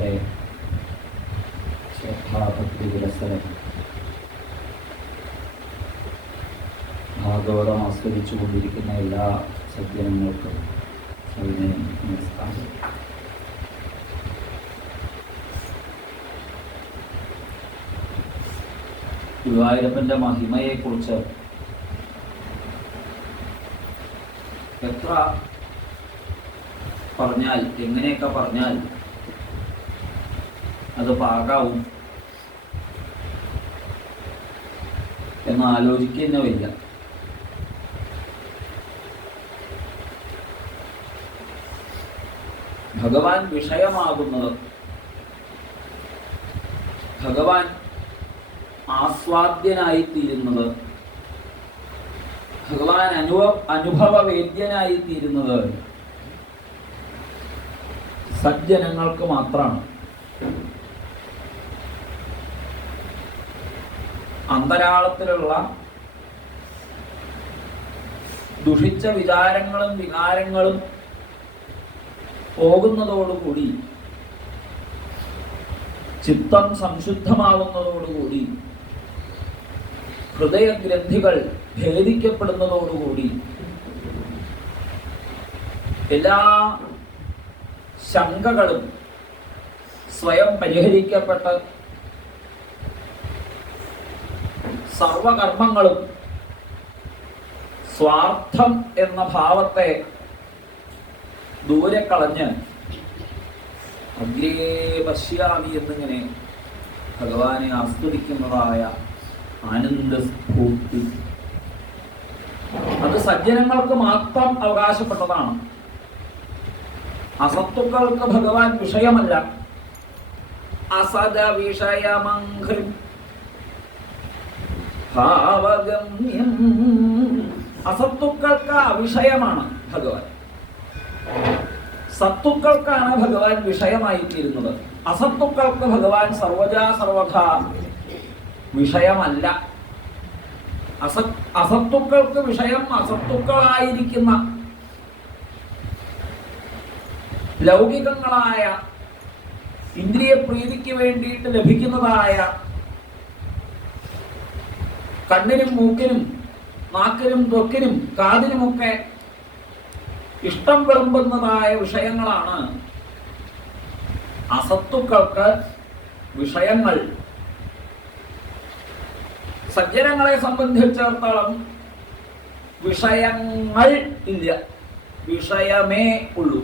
ഏറെ ശ്രദ്ധാഭക്തിപുരസ്സരം ഭാഗവതം ആസ്വദിച്ചു കൊണ്ടിരിക്കുന്ന എല്ലാ സജ്ജനങ്ങൾക്കും സവിനയം നമസ്കാരം. ഗുരുവായൂരപ്പന്റെ മഹിമയെക്കുറിച്ച് എത്ര പറഞ്ഞാൽ, എങ്ങനെയൊക്കെ പറഞ്ഞാൽ അത് പാകാവും എന്ന് ആലോചിക്കുന്നില്ല. ഭഗവാൻ വിഷയമാകുന്നത്, ഭഗവാൻ ആസ്വാദ്യനായിത്തീരുന്നത്, ഭഗവാൻ അനുഭവവേദ്യനായിത്തീരുന്നത് സജ്ജനങ്ങൾക്ക് മാത്രമാണ്. അന്തരാളത്തിലുള്ള ദുഷിച്ച വിചാരങ്ങളും വികാരങ്ങളും പോകുന്നതോടുകൂടി, ചിത്തം സംശുദ്ധമാവുന്നതോടുകൂടി, ഹൃദയഗ്രന്ഥികൾ ഭേദിക്കപ്പെടുന്നതോടുകൂടി എല്ലാ ശങ്കകളും സ്വയം പരിഹരിക്കപ്പെട്ട് സർവകർമ്മങ്ങളും സ്വാർത്ഥം എന്ന ഭാവത്തെ ദൂരെ കളഞ്ഞ് അഗ്രേ പശ്യാമി എന്നിങ്ങനെ ഭഗവാനെ ആസ്വദിക്കുന്നതായ ആനന്ദസ്ഫൂർത്തി, അത് സജ്ജനങ്ങൾക്ക് മാത്രം അവകാശപ്പെട്ടതാണ്. അസത്തുക്കൾക്ക് ഭഗവാൻ വിഷയമല്ല. അസദ വിഷയമംഘ്രി ഭാവഗമ്യം. അസത്തുക്കൾക്ക് അവിഷയമാണ് ഭഗവാൻ. സത്തുക്കൾക്കാണ് ഭഗവാൻ വിഷയമായിത്തീരുന്നത്. അസത്തുക്കൾക്ക് ഭഗവാൻ സർവജാ സർവഥാ വിഷയമല്ല. അസത്തുക്കൾക്ക് വിഷയം അസത്തുക്കളായിരിക്കുന്ന ലൗകികങ്ങളായ ഇന്ദ്രിയ പ്രീതിക്ക് വേണ്ടിയിട്ട് ലഭിക്കുന്നതായ കണ്ണിനും മൂക്കിനും നാക്കിനും ത്വക്കിനും കാതിനുമൊക്കെ ഇഷ്ടം വിളമ്പുന്നതായ വിഷയങ്ങളാണ് അസത്തുക്കൾക്ക് വിഷയങ്ങൾ. സജ്ജനങ്ങളെ സംബന്ധിച്ചിടത്തോളം വിഷയങ്ങൾ ഇല്ല, വിഷയമേ ഉള്ളൂ.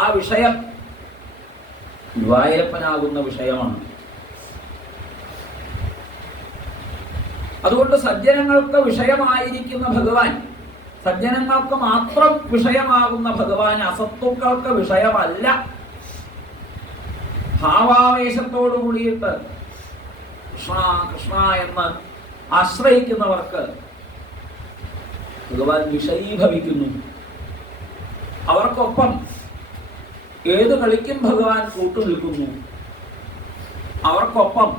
ആ വിഷയം ഗുരുവായൂരപ്പനാകുന്ന വിഷയമാണ്. അതുകൊണ്ട് സജ്ജനങ്ങൾക്ക് വിഷയമായിരിക്കുന്ന ഭഗവാൻ, സജ്ജനങ്ങൾക്ക് മാത്രം വിഷയമാകുന്ന ഭഗവാൻ അസത്തുക്കൾക്ക് വിഷയമല്ല. ഭാവാവേശത്തോടു കൂടിയിട്ട് കൃഷ്ണ കൃഷ്ണ എന്ന് ആശ്രയിക്കുന്നവർക്ക് ഭഗവാൻ വിഷയീഭവിക്കുന്നു. അവർക്കൊപ്പം ഏത് കളിക്കും ഭഗവാൻ കൂട്ടുനിൽക്കുന്നു. അവർക്കൊപ്പം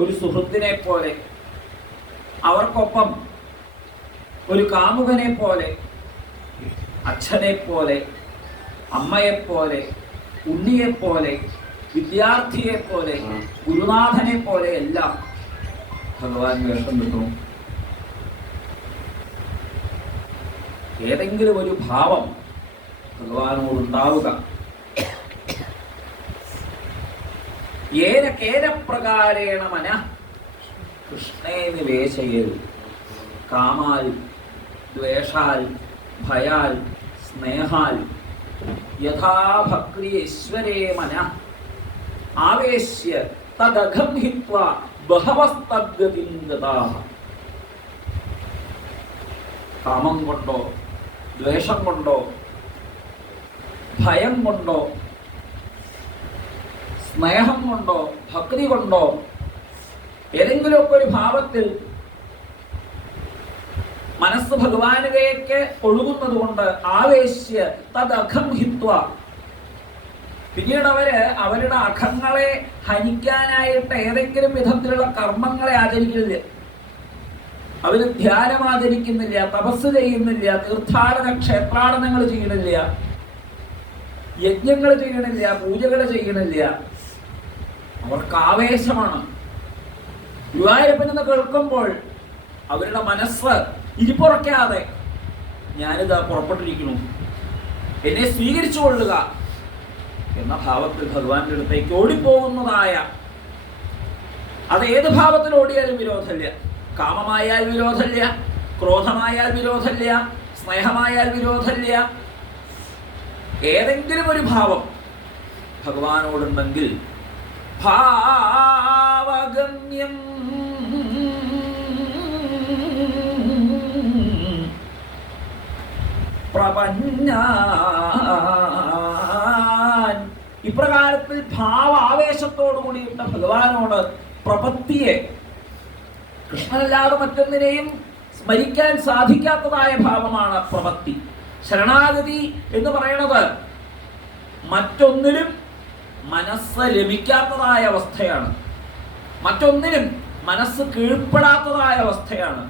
ഒരു സുഹൃത്തിനെ പോലെ, അവർക്കൊപ്പം ഒരു കാമുകനെ പോലെ, അച്ഛനെ പോലെ, അമ്മയെപ്പോലെ, ഉണ്ണിയെപ്പോലെ, വിദ്യാർത്ഥിയെ പോലെ, ഗുരുനാഥനെ പോലെ എല്ലാം ഭഗവാൻ വേഷം കിട്ടും. ഏതെങ്കിലും ഒരു ഭാവം ഭഗവാനോടുണ്ടാവുക. ഏന കേനപ്രകാരേണ മന കൃഷ്ണേ നിവേശയേൽ. കാമാൽ, ദ്വേഷാൽ, ഭയാൽ, സ്നേഹാൽ യഥാഭക്രിയേശ്വരേ മന ആവേശ്യ തദഘം ഹിത്വാ ബഹവസ്തദ്ഗതിം ഗതാഃ. കാമം കൊണ്ടോ, ദ്വേഷം കൊണ്ടോ, ഭയം കൊണ്ടോ, സ്നേഹം കൊണ്ടോ, ഭക്തി കൊണ്ടോ, ഏതെങ്കിലുമൊക്കെ ഒരു ഭാവത്തിൽ മനസ്സ് ഭഗവാനിലേക്ക് ഒഴുകുന്നത് കൊണ്ട് ആവേശ്യ തദഘം ഹിത്വ, പിന്നീട് അവരുടെ അഖങ്ങളെ ഹനിക്കാനായിട്ട് ഏതെങ്കിലും വിധത്തിലുള്ള കർമ്മങ്ങളെ ആചരിക്കുന്നില്ല. അവര് ധ്യാനം ആചരിക്കുന്നില്ല, തപസ് ചെയ്യുന്നില്ല, തീർത്ഥാടന ക്ഷേത്രാടനങ്ങൾ ചെയ്യുന്നില്ല. യജ്ഞങ്ങൾ ചെയ്യണില്ല, പൂജകൾ ചെയ്യണില്ല. അവർക്ക് ആവേശമാണ്. ഗുരുവായൂരപ്പൻ എന്ന് കേൾക്കുമ്പോൾ അവരുടെ മനസ്സ് ഇരിപ്പുറയ്ക്കാതെ ഞാനിതാ പുറപ്പെട്ടിരിക്കുന്നു, എന്നെ സ്വീകരിച്ചു കൊള്ളുക എന്ന ഭാവത്തിൽ ഭഗവാന്റെ അടുത്തേക്ക് ഓടിപ്പോകുന്നതായ, അത് ഏത് ഭാവത്തിൽ ഓടിയാലും വിരോധമില്ല. കാമമായാൽ വിരോധമില്ല, ക്രോധമായാൽ വിരോധമില്ല, സ്നേഹമായാൽ വിരോധമില്ല. ഏതെങ്കിലും ഒരു ഭാവം ഭഗവാനോടുണ്ടെങ്കിൽ ഭാവഗമ്യം പ്രപഞ്ഞാൻ. ഇപ്രകാരത്തിൽ ഭാവാവേശത്തോടു കൂടിയിട്ട് ഭഗവാനോട് പ്രപത്തിയെ, കൃഷ്ണനല്ലാതെ മറ്റൊന്നിനെയും സ്മരിക്കാൻ സാധിക്കാത്തതായ ഭാവമാണ് പ്രപത്തി. ശരണാഗതി എന്ന് പറയുന്നത് മറ്റൊന്നിലും മനസ്സ് ലഭിക്കാത്തതായ അവസ്ഥയാണ്, മറ്റൊന്നിനും മനസ്സ് കീഴ്പ്പെടാത്തതായ അവസ്ഥയാണ്,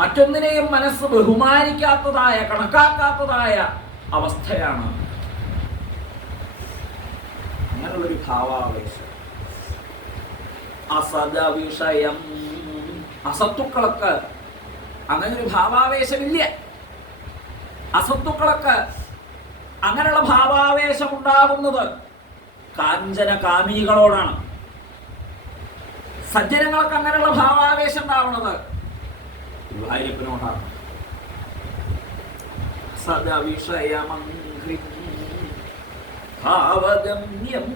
മറ്റൊന്നിനെയും മനസ്സ് ബഹുമാനിക്കാത്തതായ, കണക്കാക്കാത്തതായ അവസ്ഥയാണ്. അങ്ങനെയുള്ളൊരു ഭാവാവേശം. അസദവിഷയം, അസത്തുക്കൾക്ക് അങ്ങനൊരു ഭാവാവേശമില്ല. അസത്തുക്കൾക്ക് അങ്ങനെയുള്ള ഭാവാവേശം ഉണ്ടാകുന്നത് കാഞ്ചന കാമികളോടാണ്. സജ്ജനങ്ങൾക്ക് അങ്ങനെയുള്ള ഭാവാവേശം ഉണ്ടാവുന്നത് ഗുരുവായൂരപ്പനോടാണ്. സദവിഷയമംഘ്രിം ഭാവഗമ്യം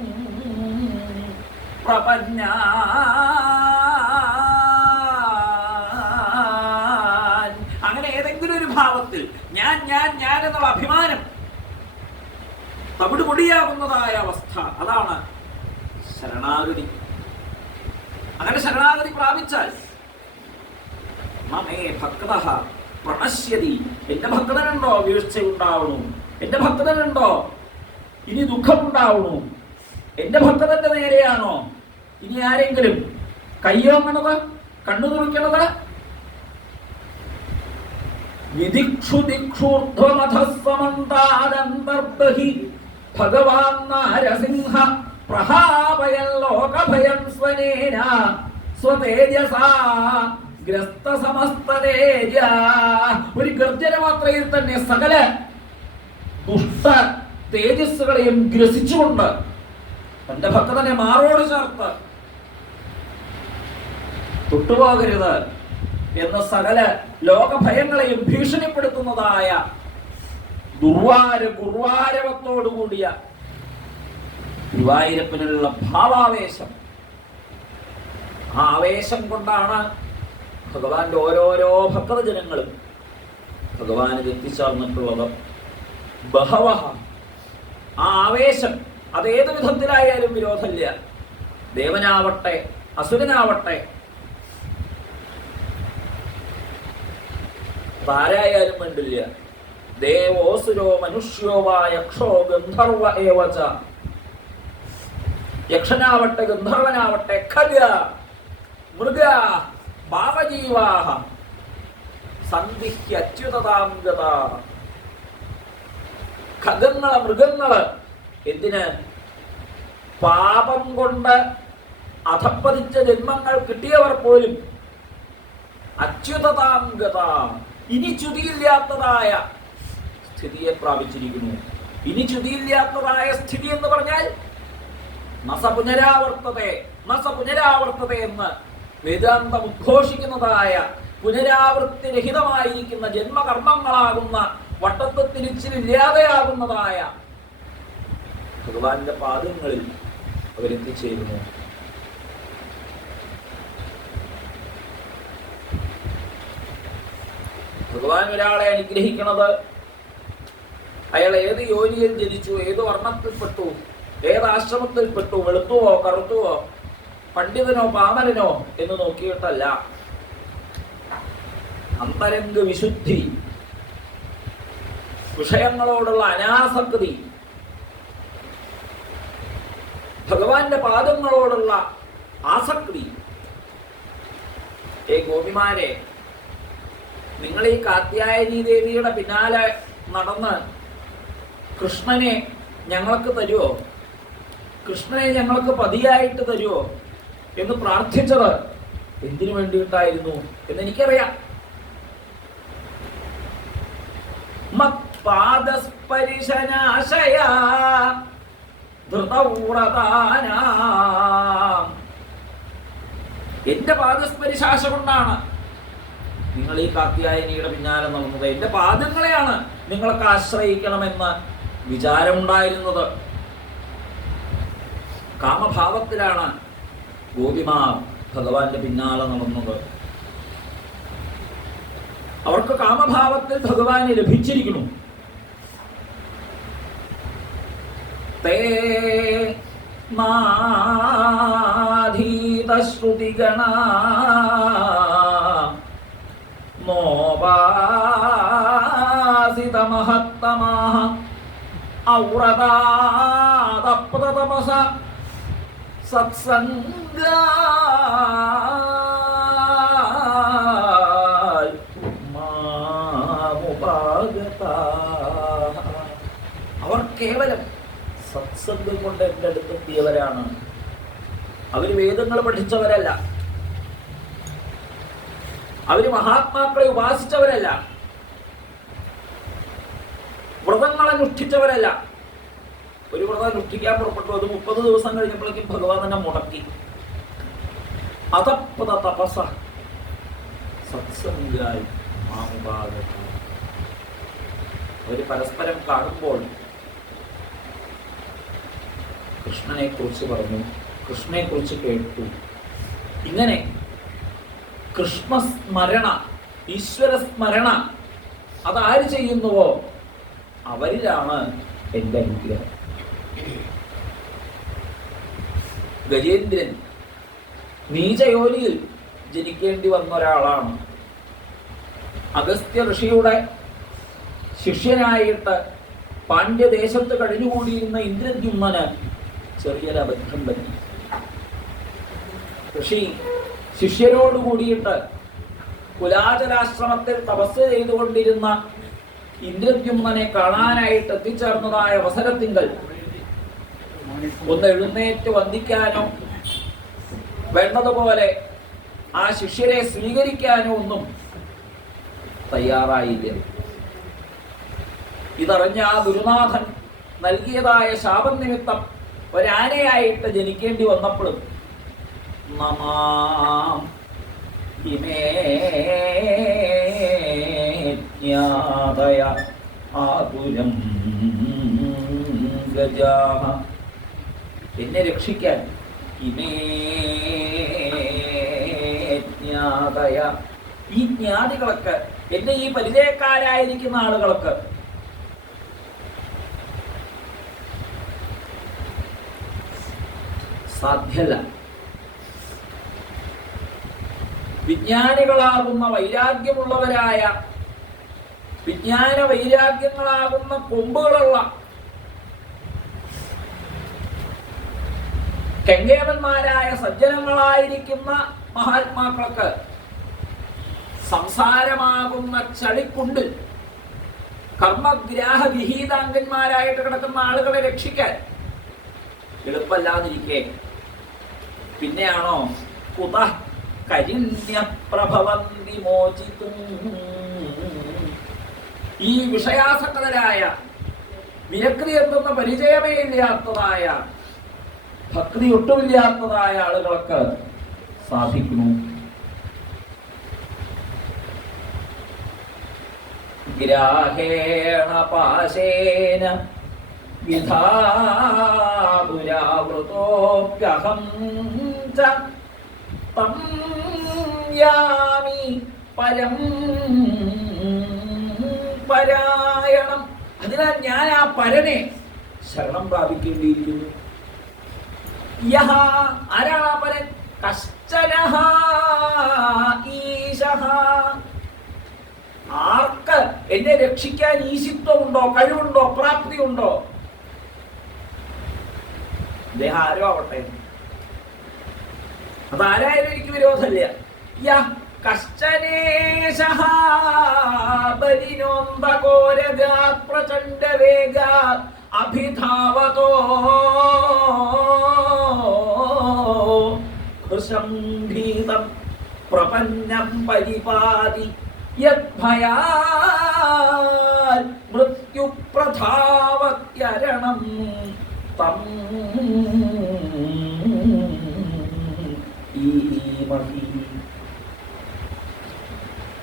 പ്രപഞ്ഞാൻ. അങ്ങനെ ഏതെങ്കിലും ഒരു ഭാവത്തിൽ ഞാൻ ഞാൻ ഞാൻ എന്നുള്ള അഭിമാനം തവിട് പൊടിയാകുന്നതായ അവസ്ഥ, അതാണ് ശരണാഗതി. അങ്ങനെ ശരണാഗതി പ്രാപിച്ചാൽ മമേ ഭക്തഃ പ്രണശ്യതി, എന്റെ ഭക്തനുണ്ടോ വീഴ്ച ഉണ്ടാവണു, എന്റെ ഭക്തനുണ്ടോ ഇനി ദുഃഖമുണ്ടാവണു, എന്റെ ഭക്തന്റെ നേരെയാണോ ഇനി ആരെങ്കിലും കയ്യോങ്ങണത്, കണ്ണു തുറക്കണത്? വിദിക്ഷു ദിക്ഷൂർധ്വമധസ്സമന്താദന്തർബഹി ഭഗവാൻ നാരസിംഹ പ്രഹാപയൻ ലോകഭയം സ്വനേന സ്വതേജസാ ഗ്രസ്ത സമസ്തതേജ. ഒരു ഗർജന മാത്രയിൽ തന്നെ സകല ദുഷ്ട തേജസ്സുകളെയും ഗ്രസിച്ചുകൊണ്ട് തന്റെ ഭക്തനെ മാറോട് ചേർത്ത് തൊട്ടുപോകരുത് എന്ന സകല ലോകഭയങ്ങളെയും ഭീഷണിപ്പെടുത്തുന്നതായ ഗുർവാരവത്തോടുകൂടിയ ഗുരുവായൂരപ്പനുള്ള ഭാവാവേശം. ആ ആവേശം കൊണ്ടാണ് ഭഗവാന്റെ ഓരോരോ ഭക്തജനങ്ങളും ഭഗവാനിൽ എത്തിച്ചേർന്നിട്ടുള്ളത്. ബഹവഹ, ആ ആവേശം അതേത് വിധത്തിലായാലും വിരോധമില്ല. ദേവനാവട്ടെ അസുരനാവട്ടെ ആരായാലും വേണ്ടില്ല. ദേവോസുരോ മനുഷ്യോ വാ യക്ഷോ ഗന്ധർവ ഏവച. യക്ഷനാവട്ടെ ഗന്ധർവനാവട്ടെ ഖഗ മൃഗ പാപജീവാഹ സന്ധിഹ്യ അച്യുതതാം ഗതാഃ. ഖഗങ്ങള് മൃഗങ്ങള് എന്തിന്? പാപം കൊണ്ട് അധപ്പതിച്ച ജന്മങ്ങൾ കിട്ടിയവർ പോലും അച്യുതതാം ഗതാഃ, ഇനി ചുതിയില്ലാത്തതായ സ്ഥിതിയെ പ്രാപിച്ചിരിക്കുന്നു. ഇനി ചുതിയില്ലാത്തതായ സ്ഥിതി എന്ന് പറഞ്ഞാൽ നസ പുനരാവർത്തത എന്ന് വേദാന്തം ഉദ്ഘോഷിക്കുന്നതായ പുനരാവൃത്തിരഹിതമായിരിക്കുന്ന ജന്മകർമ്മങ്ങളാകുന്ന വട്ടത്ത് തിരിച്ചിലില്ലാതെയാകുന്നതായ ഭഗവാന്റെ പാദങ്ങളിൽ അവരെത്തിച്ചേരുന്നു. ഭഗവാൻ ഒരാളെ അനുഗ്രഹിക്കുന്നത് അയാൾ ഏത് യോനിയിൽ ജനിച്ചു, ഏത് വർണ്ണത്തിൽപ്പെട്ടു, ഏത് ആശ്രമത്തിൽപ്പെട്ടു, വെളുത്തുവോ കറുത്തുവോ, പണ്ഡിതനോ പാമരനോ എന്ന് നോക്കിയിട്ടല്ല. അന്തരംഗ വിശുദ്ധി, വിഷയങ്ങളോടുള്ള അനാസക്തി, ഭഗവാന്റെ പാദങ്ങളോടുള്ള ആസക്തി. ഗോപിമാരെ, നിങ്ങൾ ഈ കാത്യായനി ദേവിയുടെ പിന്നാലെ നടന്ന് കൃഷ്ണനെ ഞങ്ങൾക്ക് തരുമോ, കൃഷ്ണനെ ഞങ്ങൾക്ക് പതിയായിട്ട് തരുമോ എന്ന് പ്രാർത്ഥിച്ചത് എന്തിനു വേണ്ടിയിട്ടായിരുന്നു എന്നെനിക്കറിയാം. മത്പാദസ്പരിശനാശയ ധൃതവ്രതാനാം, എന്റെ പാദസ്പരിശാശ കൊണ്ടാണ് നിങ്ങൾ ഈ കാത്യായനിയുടെ പിന്നാലെ നടന്നത്. എന്റെ പാദങ്ങളെയാണ് നിങ്ങൾക്ക് ആശ്രയിക്കണമെന്ന് വിചാരമുണ്ടായിരുന്നത്. കാമഭാവത്തിലാണ് ഗോപിമാർ ഭഗവാന്റെ പിന്നാലെ നടന്നത്. അവർക്ക് കാമഭാവത്തിൽ ഭഗവാനെ ലഭിച്ചിരിക്കുന്നു. തേ നാധീതശ്രുതിഗണ നോപാസിതമഹത്തമഃ ഔരതാദപ്രതമസ സത്സംഗാൽ മാമുപാഗതാഃ. അവർ കേവലം സത്സംഗം കൊണ്ട് എൻ്റെ അടുത്തെത്തിയവരാണ്. അവർ വേദങ്ങൾ പഠിച്ചവരല്ല, അവര് മഹാത്മാക്കളെ ഉപാസിച്ചവരല്ല, വ്രതങ്ങൾ അനുഷ്ഠിച്ചവരല്ല. ഒരു വ്രതം അനുഷ്ഠിക്കാൻ പുറപ്പെട്ടു, അത് 30 ദിവസം കഴിഞ്ഞപ്പോഴേക്കും ഭഗവാൻ തന്നെ മുടക്കി. അതപ്പത തപസ സത്സംഗായി മാമുപാഗത. അവര് പരസ്പരം കാണുമ്പോൾ കൃഷ്ണനെ കുറിച്ച് പറഞ്ഞു, കൃഷ്ണനെ കുറിച്ച് കേട്ടു. ഇങ്ങനെ കൃഷ്ണസ്മരണ, ഈശ്വരസ്മരണ അതാര് ചെയ്യുന്നുവോ അവരിലാണ് എൻ്റെ അനുഗ്രഹം. ഗജേന്ദ്രൻ നീചയോനിയിൽ ജനിക്കേണ്ടി വന്ന ഒരാളാണ്. അഗസ്ത്യ ഋഷിയുടെ ശിഷ്യനായിട്ട് പാണ്ഡ്യദേശത്ത് കഴിഞ്ഞുകൂടിയിരുന്ന ഇന്ദ്രദ്യുമ്നന് ചെറിയൊരു അബദ്ധം പറ്റി. ഋഷി ശിഷ്യരോട് കൂടിയിട്ട് കുലാചലാശ്രമത്തിൽ തപസ് ചെയ്തുകൊണ്ടിരുന്ന ഇന്ദ്രദ്യുമ്നനെ കാണാനായിട്ട് എത്തിച്ചേർന്നതായ അവസരത്തിങ്കൽ ഒന്ന് എഴുന്നേറ്റ് വന്ദിക്കാനോ വേണ്ടതുപോലെ ആ ശിഷ്യരെ സ്വീകരിക്കാനോ ഒന്നും തയ്യാറായില്ല. ഇതറിഞ്ഞ ആ ഗുരുനാഥൻ നൽകിയതായ ശാപം നിമിത്തം ഒരാനയായിട്ട് ജനിക്കേണ്ടി വന്നപ്പോഴും നമാം ഇമേ ജ്ഞാതയ ആതുരം ഗജാഃ, എന്നെ രക്ഷിക്കാൻ ഇമേ ജ്ഞാതയ, ഈ ജ്ഞാതികളൊക്കെ, എന്റെ ഈ പരിചയക്കാരായിരിക്കുന്ന ആളുകൾക്ക് സാധ്യല്ല. വിജ്ഞാനികളാകുന്ന വൈരാഗ്യമുള്ളവരായ, വിജ്ഞാന വൈരാഗ്യങ്ങളാകുന്ന കൊമ്പുകളുള്ള കെങ്കേവന്മാരായ സജ്ജനങ്ങളായിരിക്കുന്ന മഹാത്മാക്കൾക്ക് സംസാരമാകുന്ന ചളിക്കുണ്ടിൽ കർമ്മഗ്രാഹ വിഹീതാംഗന്മാരായിട്ട് കിടക്കുന്ന ആളുകളെ രക്ഷിക്കാൻ എളുപ്പമല്ലാതിരിക്കെ പിന്നെയാണോ കുത കരിണ്യപ്രഭവന്തി മോചിതും, ഈ വിഷയാസക്തരായ, വിരക്തി എന്തെന്ന പരിചയമേ ഇല്ലാത്തതായ, ഭക്തി ഒട്ടുമില്ലാത്തതായ ആളുകൾക്ക് സാധിക്കുന്നു. ഗ്രാഹേണ പാശേന വിധാതുരാവൃതോപ്യഹം ച തം യാമി പരം പരായണം. അതിനാൽ ഞാൻ ആ പരനെ ശരണം പ്രാപിക്കേണ്ടിയിരിക്കുന്നു. യഹ, ആരാണ് ആ പരൻ? കശ്ചനഃ ഈശഃ, ആർക്ക് എന്നെ രക്ഷിക്കാൻ ഈശിത്വമുണ്ടോ, കഴിവുണ്ടോ, പ്രാപ്തിയുണ്ടോ, അദ്ദേഹം ആരോ ആവട്ടെ, അതാരായാലും എനിക്ക് വിരോധമില്ല. യഹ് കശ്ചനേശഃ ബലിനോന്തഘോരഗാത് പ്രചണ്ഡവേഗാത് അഭിധാവതോ കൃശം ഭീതം പ്രപന്നം പരിപാതി യദ്ഭയാൽ മൃത്യുപ്രധാവത്യരണം തം ഈമഹി.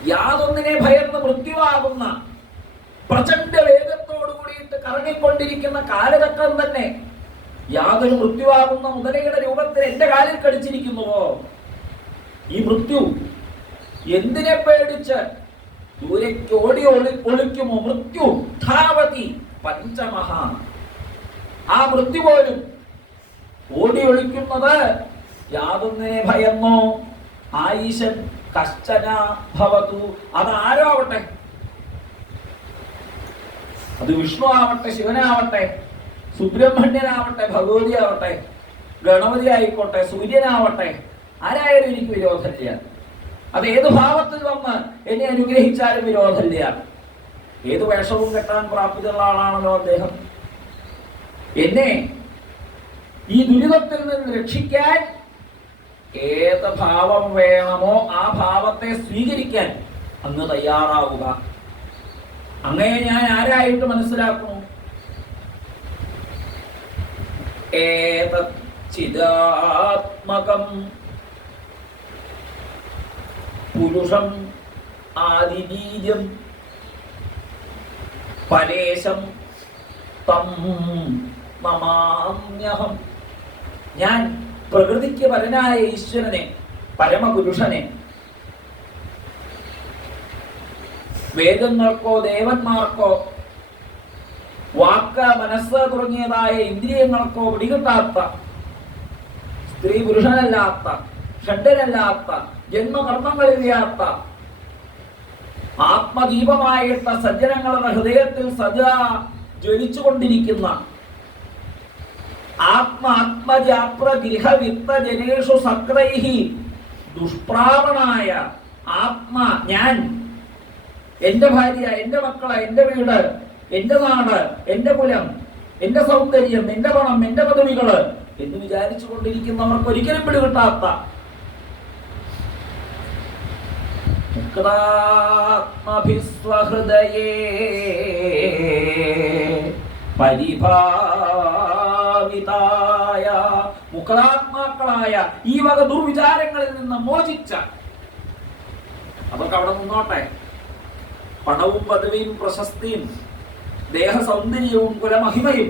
യാതൊന്നിനെ ഭയന്ന് മൃത്യുവാകുന്ന പ്രചണ്ഡ വേഗത്തോടു കൂടിയിട്ട് കറങ്ങിക്കൊണ്ടിരിക്കുന്ന കാലചക്രം തന്നെ യാതൊരു മൃത്യുവാകുന്ന മുതലയുടെ രൂപത്തിൽ എന്റെ കാലിൽ കടിച്ചിരിക്കുന്നുവോ? ഈ മൃത്യു എന്തിനെ പേടിച്ച് ദൂരേക്ക് ഓടി ഒളിക്കുമോ? മൃത്യു ധാവതി പഞ്ചമഹ. ആ മൃത്യു പോലും ഓടി ഒളിക്കുന്നത് യാതൊന്നിനെ ഭയന്നോ? ആയിഷൻ കശ്ചന ഭവതു. അത് ആരോ ആവട്ടെ, അത് വിഷ്ണു ആവട്ടെ, ശിവനാവട്ടെ, സുബ്രഹ്മണ്യനാവട്ടെ, ഭഗവതി ആവട്ടെ, ഗണപതി ആയിക്കോട്ടെ, സൂര്യനാവട്ടെ, ആരായാലും എനിക്ക് വിരോധമില്ല. അത് ഏത് ഭാവത്തിൽ വന്ന് എന്നെ അനുഗ്രഹിച്ചാലും വിരോധമില്ല. ഏത് വേഷവും കെട്ടാൻ പ്രാപ്തിയുള്ള ആളാണല്ലോ അദ്ദേഹം. എന്നെ ഈ ദുരിതത്തിൽ നിന്ന് രക്ഷിക്കാൻ ഏത് ഭാവം വേണമോ ആ ഭാവത്തെ സ്വീകരിക്കാൻ അങ്ങ് തയ്യാറാവുക. അങ്ങയെ ഞാൻ ആരായിട്ട് മനസ്സിലാക്കുന്നു? ഏതത് ചിദാത്മകം പുരുഷം ആദിബീജം പരേശം തം നമാമ്യഹം. ഞാൻ പ്രകൃതിക്ക് പരനായ ഈശ്വരനെ, പരമപുരുഷനെ, വേദങ്ങൾക്കോ ദേവന്മാർക്കോ വാക്ക് മനസ്സ് തുടങ്ങിയതായ ഇന്ദ്രിയങ്ങൾക്കോ പിടികിട്ടാത്ത, സ്ത്രീ പുരുഷനല്ലാത്ത, ഷഡ്ഡനല്ലാത്ത, ജന്മകർമ്മങ്ങളില്ലാത്ത, ആത്മദീപമായിട്ട് സജ്ജനങ്ങളുടെ ഹൃദയത്തിൽ സദാ ജ്വലിച്ചുകൊണ്ടിരിക്കുന്ന ആത്മജാപ്രഗൃഹവിത്തജനേഷു സക്രൈഹി ദുഷ്പ്രാവണായ ആത്മ ഞാൻ, എന്റെ ഭാര്യ, എന്റെ മക്കള്, എന്റെ വീട്, എന്റെ നാട്, എന്റെ കുലം, എന്റെ സൗന്ദര്യം, എന്റെ പണം, എന്റെ പദവികള് എന്ന് വിചാരിച്ചു കൊണ്ടിരിക്കുന്നവർക്ക് ഒരിക്കലും പിടികിട്ടാത്ത മുക്താത്മഭിസ്വഹൃദയേ പരിഭാവിതായ, മുക്താത്മാക്കളായ ഈ വക ദുർവിചാരങ്ങളിൽ നിന്ന് മോചിച്ച, അതൊക്കെ അവിടെ നിന്നോട്ടെ. പണവും പദവിയും പ്രശസ്തിയും ദേഹ സൗന്ദര്യവും കുലമഹിമയും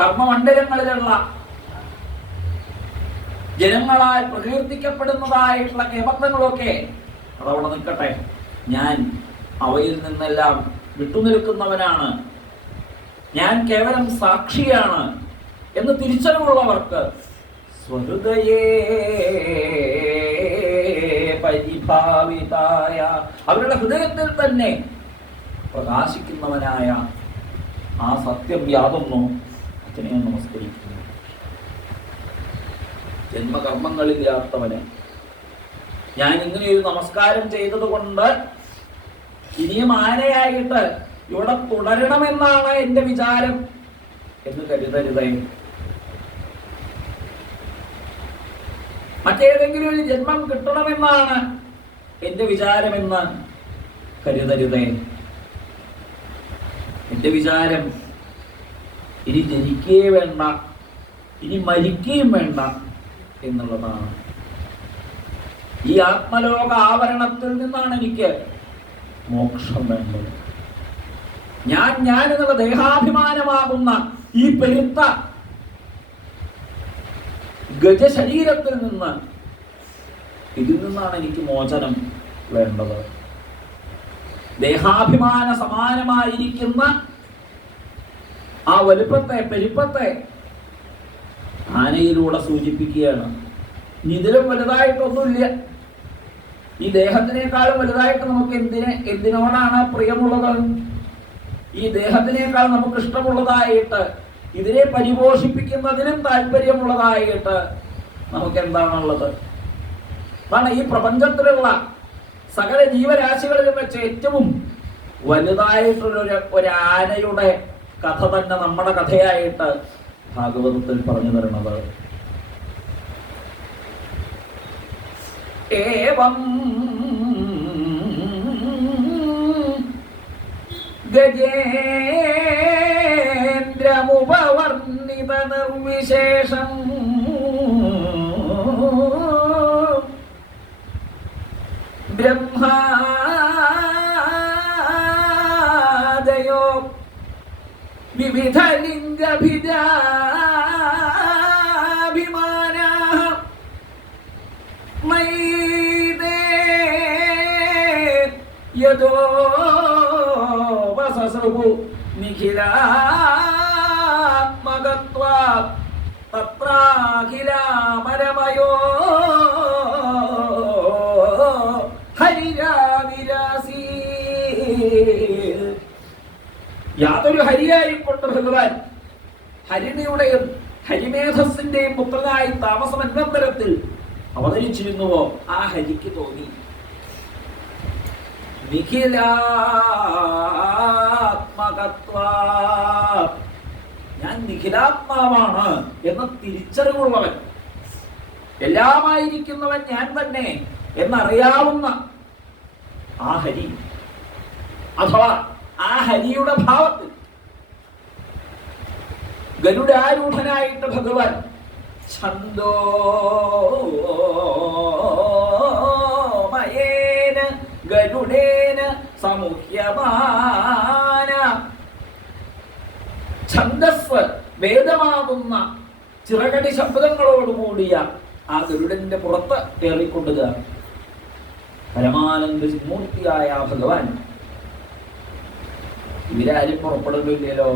കർമ്മമണ്ഡലങ്ങളിലുള്ള ജനങ്ങളാൽ പ്രകീർത്തിക്കപ്പെടുന്നതായിട്ടുള്ള കേമത്വങ്ങളൊക്കെ അതവിടെ നിൽക്കട്ടെ. ഞാൻ അവയിൽ നിന്നെല്ലാം വിട്ടുനിൽക്കുന്നവനാണ്, ഞാൻ കേവലം സാക്ഷിയാണ് എന്ന് തിരിച്ചറിവുള്ളവർക്ക് സ്വഹൃദയേ പരിഭാവിതായ, അവരുടെ ഹൃദയത്തിൽ തന്നെ പ്രകാശിക്കുന്നവനായ ആ സത്യം യാതൊന്നോ അച്ഛനെ നമസ്കരിക്കുന്നു. ജന്മകർമ്മങ്ങളില്ലാത്തവന് ഞാൻ ഇങ്ങനെയൊരു നമസ്കാരം ചെയ്തത് കൊണ്ട് ഇനിയും ആനയായിട്ട് ഇവിടെ തുടരണമെന്നാണ് എന്റെ വിചാരം എന്ന് കരുതരുതേ. മറ്റേതെങ്കിലും ഒരു ജന്മം കിട്ടണമെന്നാണ് എന്റെ വിചാരമെന്ന് കരുതരുതേ. എന്റെ വിചാരം ഇനി ജനിക്കുകയും വേണ്ട, ഇനി മരിക്കുകയും വേണ്ട എന്നുള്ളതാണ്. ഈ ആത്മലോക ആവരണത്തിൽ നിന്നാണ് എനിക്ക് മോക്ഷം വേണ്ടത്. ഞാൻ എന്നുള്ള ദേഹാഭിമാനമാകുന്ന ഈ പെരുത്ത ഗജശരീരത്തിൽ നിന്ന്, ഇതിൽ നിന്നാണ് എനിക്ക് മോചനം വേണ്ടത്. ദേഹാഭിമാന സമാനമായിരിക്കുന്ന ആ വലുപ്പത്തെ, പെരുപ്പത്തെ ആനയിലൂടെ സൂചിപ്പിക്കുകയാണ്. ഇതിലും വലുതായിട്ടൊന്നുമില്ല. ഈ ദേഹത്തിനേക്കാളും വലുതായിട്ട് നമുക്ക് എന്തിനോടാണ് പ്രിയമുള്ളത്? ഈ ദേഹത്തിനേക്കാൾ നമുക്ക് ഇഷ്ടമുള്ളതായിട്ട്, ഇതിനെ പരിപോഷിപ്പിക്കുന്നതിനും താല്പര്യമുള്ളതായിട്ട് നമുക്ക് എന്താണുള്ളത്? അതാണ് ഈ പ്രപഞ്ചത്തിലുള്ള സകല ജീവരാശികളിലും വെച്ച് ഏറ്റവും വലുതായിട്ടുള്ള ഒരു ആനയുടെ കഥ തന്നെ നമ്മുടെ കഥയായിട്ട് ഭാഗവതത്തിൽ പറഞ്ഞു തരുന്നത്. ഏവം ഗജേന്ദ്രമുപവർണിത നിർവിശേഷം ബ്രഹ്മാദയോ വിവിധ ലിംഗഭിജാഭിമാന മൈദേ യദോ വസസ്രുഹു നിഖിലാത്മകത്വാത് തത്രാഖിലാമരമയോ ഹരിരാവിരാസി. യാതൊരു ഹരിയായിക്കൊണ്ട് ഭഗവാൻ ഹരിണിയുടെയും ഹരിമേധസ്സിന്റെയും പുത്രനായി താമസമന്വന്തരത്തിൽ അവതരിച്ചിരുന്നുവോ ആ ഹരിക്ക് തോന്നി നിഖിലാത്മകത്വാ, ഞാൻ നിഖിലാത്മാവാണ് എന്ന തിരിച്ചറിവുള്ളവൻ, എല്ലാമായിരിക്കുന്നവൻ ഞാൻ തന്നെ എന്നറിയാവുന്ന ആ ഹരി, അഥവാ ആ ഹരിയുടെ ഭാവത്തിൽ ഗരുഡാരൂഢനായിട്ട് ഭഗവാൻ ഛന്ദോമയേന ഗരുഡേന സമുഹ്യമാന, ഛന്ദസ് വേദമാകുന്ന ചിറകടി ശബ്ദങ്ങളോടുകൂടിയ ആ ഗരുഡന്റെ പുറത്ത് കയറിക്കൊണ്ടുക പരമാനന്ദ മൂർത്തിയായ ഭഗവാൻ. ഇവരാരും പുറപ്പെടുന്നില്ലല്ലോ.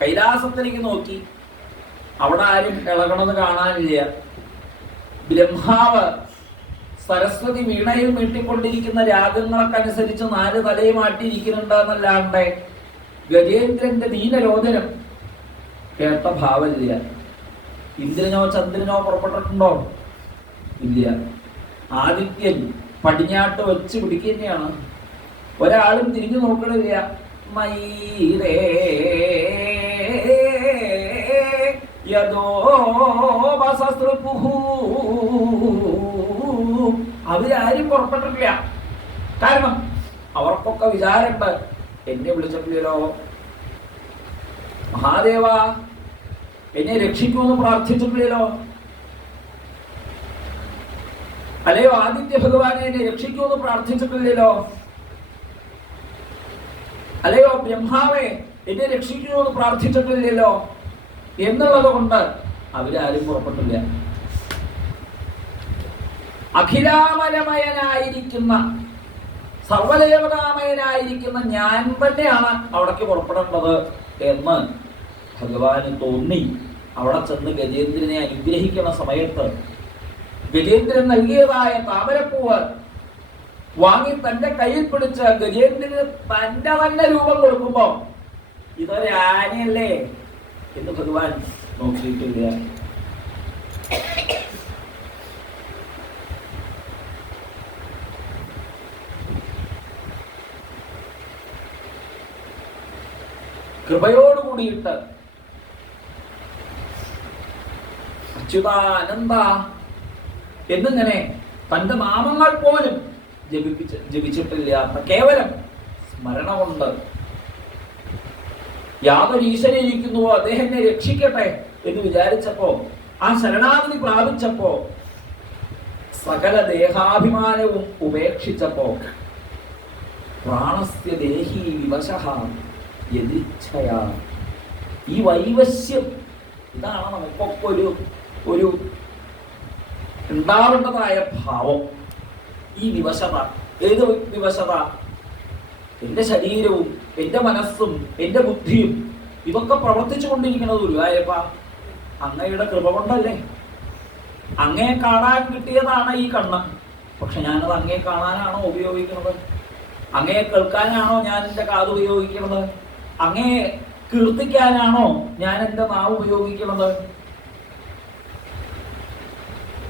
കൈലാസത്തിലേക്ക് നോക്കി, അവിടെ ആരും ഇളകണത് കാണാനില്ല. ബ്രഹ്മാവ് സരസ്വതി വീണയിൽ മീട്ടിക്കൊണ്ടിരിക്കുന്ന രാഗങ്ങളൊക്കെ അനുസരിച്ച് 4 തലയും മാറ്റിയിരിക്കുന്നുണ്ട് എന്നല്ലാണ്ട് ഗജേന്ദ്രന്റെ ദീനരോധനം കേട്ട ഭാവമില്ല. ഇന്ദ്രനോ ചന്ദ്രനോ പുറപ്പെട്ടിട്ടുണ്ടോ? ഇല്ല. ആദിത്യൻ പടിഞ്ഞാട്ട് വെച്ച് പിടിക്കുകയാണ്. ഒരാളും തിരിഞ്ഞു നോക്കണില്ല. മൈരേ യദോ വസസ്രുപുഹു, അവരാരും പുറപ്പെട്ടിട്ടില്ല. കാരണം അവർക്കൊക്കെ വിചാരമുണ്ട്, എന്നെ വിളിച്ചിട്ടില്ലല്ലോ, മഹാദേവ എന്നെ രക്ഷിക്കുമെന്ന് പ്രാർത്ഥിച്ചിട്ടില്ലല്ലോ, അല്ലയോ ആദിത്യ ഭഗവാനെ എന്നെ രക്ഷിക്കുമെന്ന് പ്രാർത്ഥിച്ചിട്ടില്ലല്ലോ, അല്ലയോ ബ്രഹ്മാവെ എന്നെ രക്ഷിക്കുമെന്ന് പ്രാർത്ഥിച്ചിട്ടില്ലല്ലോ എന്നുള്ളത് കൊണ്ട് അവരാരും പുറപ്പെട്ടില്ല. അഖിലാമരമയനായിരിക്കുന്ന സർവദേവതാമയനായിരിക്കുന്ന ഞാൻ തന്നെയാണ് അവിടേക്ക് പുറപ്പെടേണ്ടത് എന്ന് ഭഗവാന് തോന്നി. അവിടെ ചെന്ന് ഗജേന്ദ്രനെ അനുഗ്രഹിക്കുന്ന സമയത്ത് ഗജേന്ദ്രൻ നൽകിയതായ താമരപ്പൂവ് വാങ്ങി തന്റെ കയ്യിൽ പിടിച്ച് ഗജേന്ദ്രന് തന്റെ തന്നെ രൂപം കൊടുക്കുമ്പോ ഇതൊരു ആനയല്ലേ എന്ന് ഭഗവാൻ നോക്കിയിട്ടില്ല. കൃപയോടുകൂടിയിട്ട് അച്യുതാനന്ദ എന്നിങ്ങനെ തന്റെ നാമങ്ങൾ പോലും ജപിച്ചിട്ടില്ലാത്ത കേവലം സ്മരണ കൊണ്ട് യാതൊരു ഈശ്വരനിരിക്കുന്നുവോ അദ്ദേഹം എന്നെ രക്ഷിക്കട്ടെ എന്ന് വിചാരിച്ചപ്പോ, ആ ശരണാഗതി പ്രാപിച്ചപ്പോ, സകല ദേഹാഭിമാനവും ഉപേക്ഷിച്ചപ്പോ പ്രാണസ്യ ദേഹി വിവശഃ യദിച്ഛയാ, ഈ വൈവശ്യം ഇതാണ് നമുക്കൊക്കെ ഒരു ഉണ്ടാവേണ്ടതായ ഭാവം. ഈ വിവശത, ഏത് വിവശത? എൻ്റെ ശരീരവും എൻ്റെ മനസ്സും എൻ്റെ ബുദ്ധിയും ഇതൊക്കെ പ്രവർത്തിച്ചു കൊണ്ടിരിക്കുന്നത് ഗുരുവായൂരപ്പ അങ്ങയുടെ കൃപ കൊണ്ടല്ലേ. അങ്ങയെ കാണാൻ കിട്ടിയതാണ് ഈ കണ്ണ്. പക്ഷെ ഞാനത് അങ്ങയെ കാണാനാണോ ഉപയോഗിക്കുന്നത്? അങ്ങയെ കേൾക്കാനാണോ ഞാൻ എൻ്റെ കാത് ഉപയോഗിക്കുന്നത്? അങ്ങയെ കീർത്തിക്കാനാണോ ഞാൻ എൻ്റെ നാവ് ഉപയോഗിക്കുന്നത്?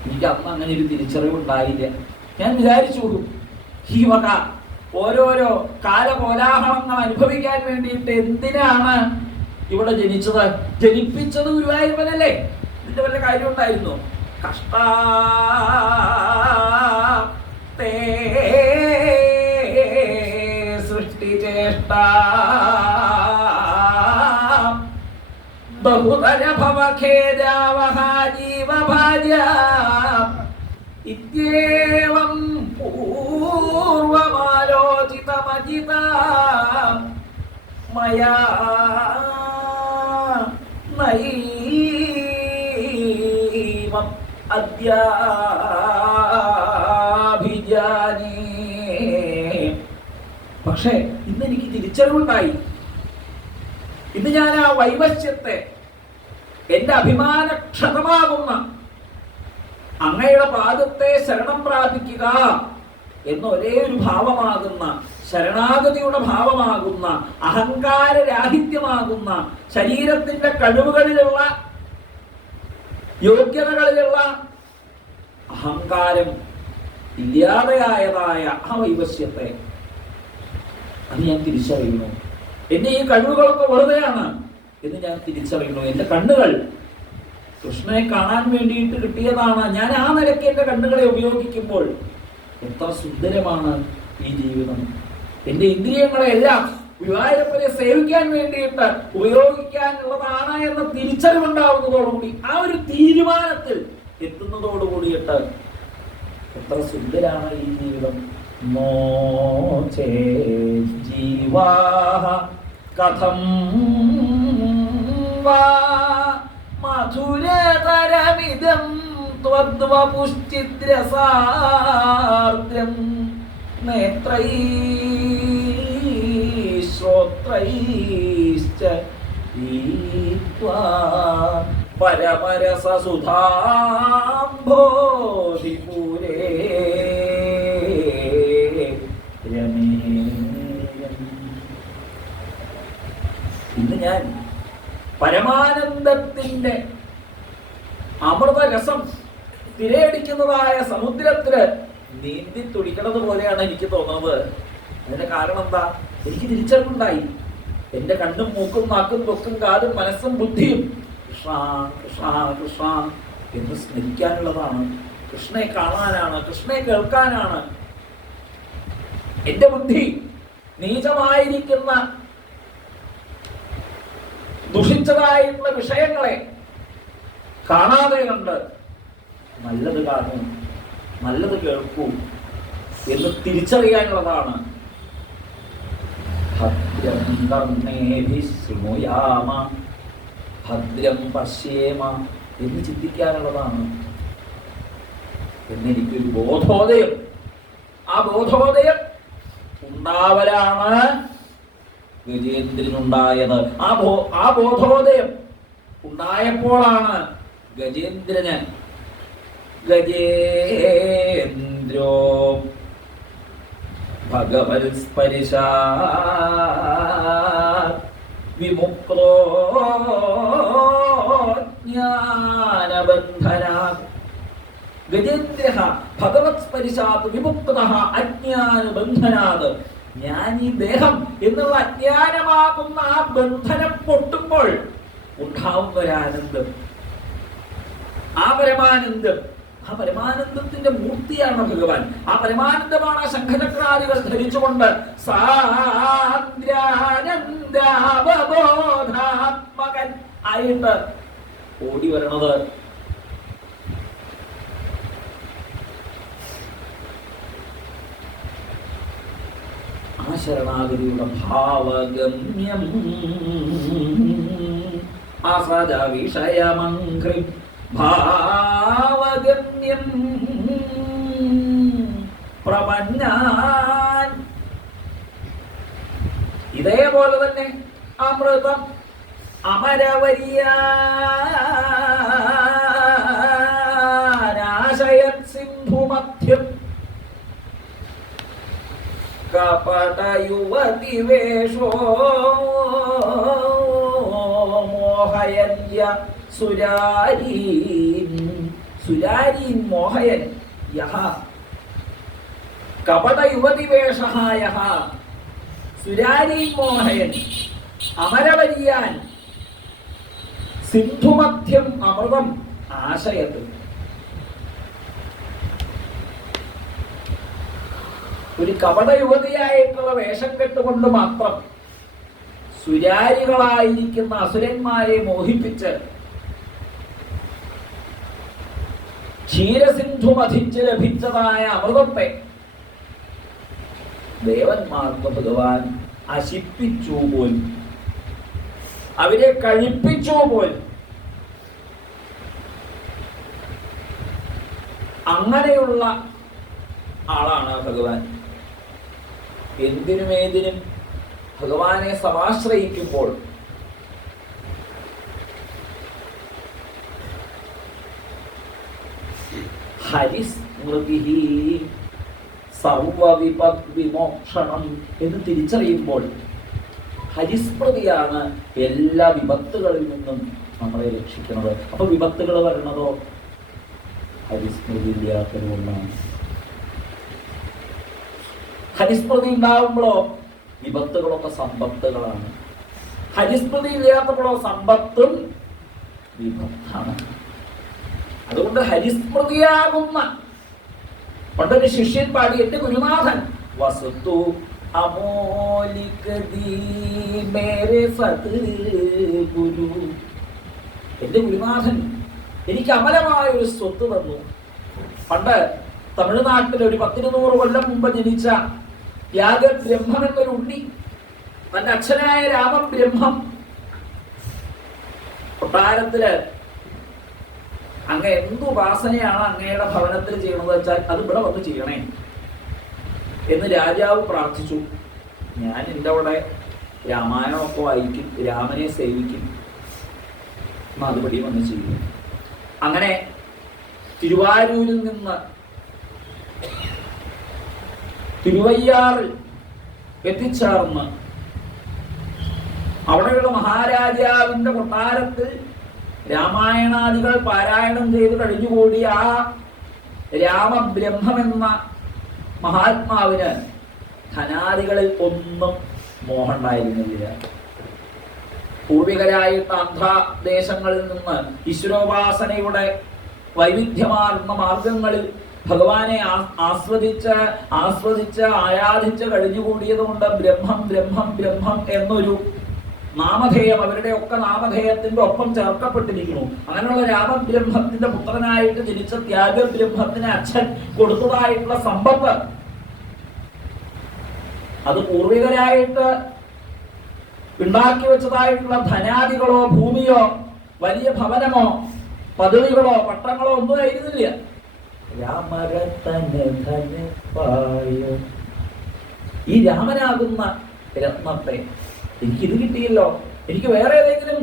എനിക്ക് അന്ന് അങ്ങനെ ഒരു തിരിച്ചറിവുണ്ടായില്ല. ഞാൻ വിചാരിച്ചു ഈ വക ഓരോരോ കാലകോലാഹലങ്ങൾ അനുഭവിക്കാൻ വേണ്ടിയിട്ട് എന്തിനാണ് ഇവിടെ ജനിച്ചത്? ജനിപ്പിച്ചത് ഗുരുവായൂരപ്പനല്ലേ? ഇതിന്റെ വല്ല കാര്യം ഉണ്ടായിരുന്നു? സൃഷ്ടിചേഷ്ട ബഹുതര ഭവഖേദാവഹ ജീവഭാര്യ ഇത്യേവം പൂർവമാലോചിതമജിത മയാ നൈവം അദ്യാഭിജാനേ. പക്ഷേ ഇന്നെനിക്ക് തിരിച്ചറിവുണ്ടായി. ഇന്ന് ഞാൻ ആ വൈവശ്യത്തെ, എന്റെ അഭിമാനക്ഷതമാകുന്ന അങ്ങയുടെ പാദത്തെ ശരണം പ്രാപിക്കുക എന്ന ഒരേ ഒരു ഭാവമാകുന്ന, ശരണാഗതിയുടെ ഭാവമാകുന്ന, അഹങ്കാരരാഹിത്യമാകുന്ന, ശരീരത്തിന്റെ കഴിവുകളിലുള്ള, യോഗ്യതകളിലുള്ള അഹങ്കാരം ഇല്ലാതെയായതായ ആ വൈവശ്യത്തെ അത് ഞാൻ തിരിച്ചറിയുന്നു. എന്റെ ഈ കഴിവുകളൊക്കെ വെറുതെയാണ് എന്ന് ഞാൻ തിരിച്ചറിയുന്നു. എന്റെ കണ്ണുകൾ കൃഷ്ണനെ കാണാൻ വേണ്ടിയിട്ട് കിട്ടിയതാണ്. ഞാൻ ആ നിലയ്ക്ക് എന്റെ കണ്ണുകളെ ഉപയോഗിക്കുമ്പോൾ എത്ര സുന്ദരമാണ് ഈ ജീവിതം. എന്റെ ഇന്ദ്രിയങ്ങളെല്ലാം ഗുരുവായൂരപ്പനെ സേവിക്കാൻ വേണ്ടിയിട്ട് ഉപയോഗിക്കാനുള്ളതാണ് എന്ന തിരിച്ചറിവുണ്ടാവുന്നതോടുകൂടി, ആ ഒരു തീരുമാനത്തിൽ എത്തുന്നതോടുകൂടിയിട്ട് എത്ര സുന്ദരാണ് ഈ ജീവിതം. നോ ചേ ജീവാഹ കഥം വാ മധുരതരമിദം ത്വദ്വപുശ്ചിദ്രസാർദ്രം നേത്രൈ ശ്രോത്രൈശ്ച ഈത്വാ പരമരസസുധാംഭോധിപുരേ ഇന്ന് ഞാൻ പരമാനന്ദത്തിന്റെ അമൃതരസം തിരയടിക്കുന്നതായ സമുദ്രത്തില് നീന്തി തുടിക്കണത് പോലെയാണ് എനിക്ക് തോന്നുന്നത്. അതിന്റെ കാരണം എന്താ? എനിക്ക് തിരിച്ചറിവുണ്ടായി. എന്റെ കണ്ണും മൂക്കും നാക്കും തൊക്കും കാതും മനസ്സും ബുദ്ധിയും കൃഷ്ണ കൃഷ്ണ കൃഷ്ണ എന്ന് സ്മരിക്കാനുള്ളതാണ്. കൃഷ്ണനെ കാണാനാണ്, കൃഷ്ണനെ കേൾക്കാനാണ്. എന്റെ ബുദ്ധി നീചമായിരിക്കുന്ന ദുഷിച്ചതായിട്ടുള്ള വിഷയങ്ങളെ കാണാതെ കണ്ട് നല്ലത് കാണൂ, നല്ലത് കേൾക്കൂ എന്ന് തിരിച്ചറിയാനുള്ളതാണ്. ഭദ്രം കർണേഭിശ്രുണുയാമ ഭദ്രം പശ്യേമ എന്ന് ചിന്തിക്കാനുള്ളതാണ്. എന്നെനിക്കൊരു ബോധോദയം, ആ ബോധോദയം ഉണ്ടാവലാണ് ഗജേന്ദ്രനുണ്ടായത്. ആ ബോധോദയം ഉണ്ടായപ്പോഴാണ് ഗജേന്ദ്രന് ഗജേന്ദ്രോ ഭഗവത് സ്പരിശാത് വിമുക്തോ ജ്ഞാനബന്ധനാത്. ഗജേന്ദ്രഃ ഭഗവത് സ്പരിശാത് വിമുക്തഃ അജ്ഞാനബന്ധനാത്. ഞാൻ ഈ ദേഹം എന്നുള്ള അജ്ഞാനമാകുന്ന ആ ബന്ധനം പൊട്ടുമ്പോൾ ഉണ്ടാവുന്ന ഒരാനന്ദം, ആ പരമാനന്ദം, ആ പരമാനന്ദത്തിന്റെ മൂർത്തിയാണ് ഭഗവാൻ. ആ പരമാനന്ദമാണ് ആ ശംഖചക്രാദികൾ ധരിച്ചുകൊണ്ട് സാന്ദ്രാനന്ദാവബോധാത്മകൻ ആയിട്ട് ഓടി വരണത്. ആ ശരണാഗതിയുടെ ഭാവഗമ്യം അസജ വിഷയമംഘ്രി ഭാവഗമ്യം പ്രപന്നാൻ. ഇതേപോലെ തന്നെ അമൃതം അമരവര്യാനാശയത് സിന്ധുമധ്യം കപടയുവതിവേഷോ മോഹയന്യ സുരാരീൻ. സുരാരീൻ മോഹയൻ യഹ കപട യുവതിവേഷഹായ സുരാരി മോഹയൻ അമരവരിയാൻ സിന്ധുമധ്യം അമൃതം ആശയത്ത്. ഒരു കപട യുവതിയായിട്ടുള്ള വേഷം കെട്ടുകൊണ്ട് മാത്രം സുരാരികളായിരിക്കുന്ന അസുരന്മാരെ മോഹിപ്പിച്ച് ക്ഷീരസിന്ധു മഥിച്ച് ലഭിച്ചതായ അമൃതത്തെ ദേവന്മാർക്ക് ഭഗവാൻ അശിപ്പിച്ചു പോലും, അവരെ കഴിപ്പിച്ചു പോലും. അങ്ങനെയുള്ള ആളാണ് ഭഗവാൻ. എന്തിനും ഭഗവാനെ സമാശ്രയിക്കുമ്പോൾ ഹരിസ്മൃതി സർവവിപദ്വിമോക്ഷണം എന്ന് തിരിച്ചറിയുമ്പോൾ ഹരിസ്മൃതിയാണ് എല്ലാ വിപത്തുകളിൽ നിന്നും നമ്മളെ രക്ഷിക്കുന്നത്. അപ്പൊ വിപത്തുകൾ വരുന്നതോ ഹരിസ്മൃതി ഇല്ലാത്തതുകൊണ്ടാണ്. ഹരിസ്മൃതി ഉണ്ടാവുമ്പോഴോ വിപത്തുകളൊക്കെ സമ്പത്തുകളാണ്. ഹരിസ്മൃതി ഇല്ലാത്തപ്പോഴോ സമ്പത്തും വിപത്താണ്. അതുകൊണ്ട് ഹരിസ്മൃതിയാകുന്ന പണ്ടൊരു ശിഷ്യൻ പാടി, എന്റെ ഗുരുനാഥൻ വസ്തു അമോലിക മേരെ സത് ഗുരു, എന്റെ ഗുരുനാഥൻ എനിക്ക് അമലമായ ഒരു സ്വത്ത് തന്നു. പണ്ട് തമിഴ്നാട്ടിൽ ഒരു 100 കൊല്ലം മുമ്പ് ജനിച്ച ത്യാഗബ്രഹ്മം എന്നൊരു ഉണ്ണി, തന്റെ അച്ഛനായ രാമബ്രഹ്മം കൊട്ടാരത്തില് അങ്ങ് എന്ത് ഉപാസനയാണ് അങ്ങയുടെ ഭവനത്തിൽ ചെയ്യണമെന്ന് വെച്ചാൽ അത് ഇവിടെ വന്ന് ചെയ്യണേ എന്ന് രാജാവ് പ്രാർത്ഥിച്ചു. ഞാൻ എൻ്റെ അവിടെ രാമായണമൊക്കെ വായിക്കും, രാമനെ സേവിക്കും, അതുപടി വന്ന് ചെയ്യും. അങ്ങനെ തിരുവാരൂരിൽ നിന്ന് തിരുവയ്യാറിൽ എത്തിച്ചേർന്ന് അവിടെയുള്ള മഹാരാജാവിന്റെ കൊട്ടാരത്തിൽ രാമായണാദികൾ പാരായണം ചെയ്ത് കഴിഞ്ഞുകൂടി ആ രാമബ്രഹ്മം എന്ന മഹാത്മാവിന് ധനാദികളിൽ ഒന്നും മോഹമുണ്ടായിരുന്നില്ല. പൂർവികരായിട്ട് ആന്ധ്രാദേശങ്ങളിൽ നിന്ന് ഈശ്വരോപാസനയുടെ വൈവിധ്യമാർന്ന മാർഗങ്ങളിൽ ഭഗവാനെ ആസ്വദിച്ച് ആരാധിച്ച് കഴിഞ്ഞുകൂടിയത് കൊണ്ട് ബ്രഹ്മം ബ്രഹ്മം ബ്രഹ്മം എന്നൊരു നാമധേയം അവരുടെ ഒക്കെ നാമധേയത്തിന്റെ ഒപ്പം ചേർക്കപ്പെട്ടിരിക്കുന്നു. അങ്ങനെയുള്ള രാമബ്രഹ്മത്തിന്റെ പുത്രനായിട്ട് ജനിച്ച ത്യാഗബ്രഹ്മത്തിന് അച്ഛൻ കൊടുത്തതായിട്ടുള്ള സമ്പത്ത് അത് പൂർവികരായിട്ട് ഉണ്ടാക്കി വെച്ചതായിട്ടുള്ള ധനാദികളോ ഭൂമിയോ വലിയ ഭവനമോ പദവികളോ പട്ടങ്ങളോ ഒന്നും ആയിരുന്നില്ല. ഈ രാമനാകുന്ന രത്നത്തെ എനിക്കിത് കിട്ടിയല്ലോ, എനിക്ക് വേറെ ഏതെങ്കിലും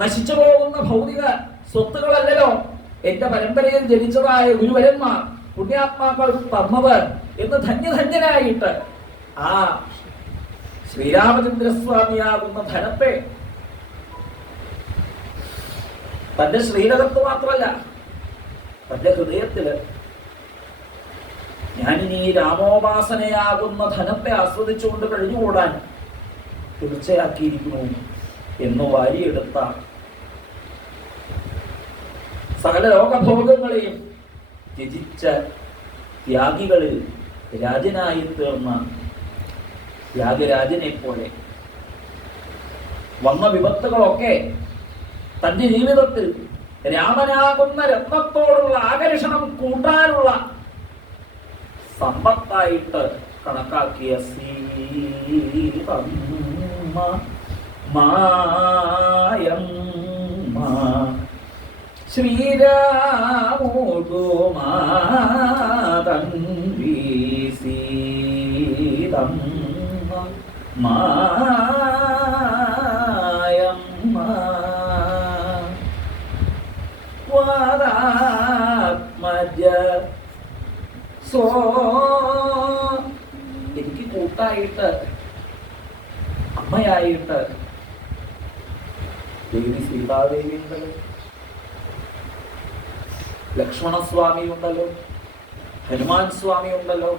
നശിച്ചു പോകുന്ന ഭൗതിക സ്വത്തുകളല്ലല്ലോ എന്റെ പരമ്പരയിൽ ജനിച്ചതായ ഗുരുവരന്മാർ പുണ്യാത്മാക്കൾ തന്നത് എന്ന് ധന്യധന്യനായിട്ട് ആ ശ്രീരാമചന്ദ്രസ്വാമിയാകുന്ന ധനത്തെ തന്റെ ശ്രീരകത്ത് മാത്രമല്ല തന്റെ ഹൃദയത്തില് ഞാനിനി രാമോപാസനയാകുന്ന ധനത്തെ ആസ്വദിച്ചുകൊണ്ട് കഴിഞ്ഞുകൂടാൻ തീർച്ചയാക്കിയിരിക്കുന്നു എന്ന് വാരിയെടുത്ത സകല ലോകഭോഗങ്ങളെയും ത്യജിച്ച ത്യാഗികളിൽ രാജനായി തീർന്ന ത്യാഗരാജനെ പോലെ വന്ന വിപത്തുകളൊക്കെ തന്റെ ജീവിതത്തിൽ രാമനാകുന്ന രത്നത്തോടുള്ള ആകർഷണം കൂട്ടാനുള്ള സമ്പത്തായിട്ട് കണക്കാക്കിയ സീതമ്മ മായമ്മ ശ്രീരാമോടു മാതൻവി സീതമ്മ മായമ്മ വാദാത്മജ സോ എനിക്ക് കൂട്ടായിട്ട് അമ്മയായിട്ട് ദേവി സീതാദേവി ഉണ്ടല്ലോ, ലക്ഷ്മണസ്വാമി ഉണ്ടല്ലോ, ഹനുമാൻ സ്വാമി ഉണ്ടല്ലോ,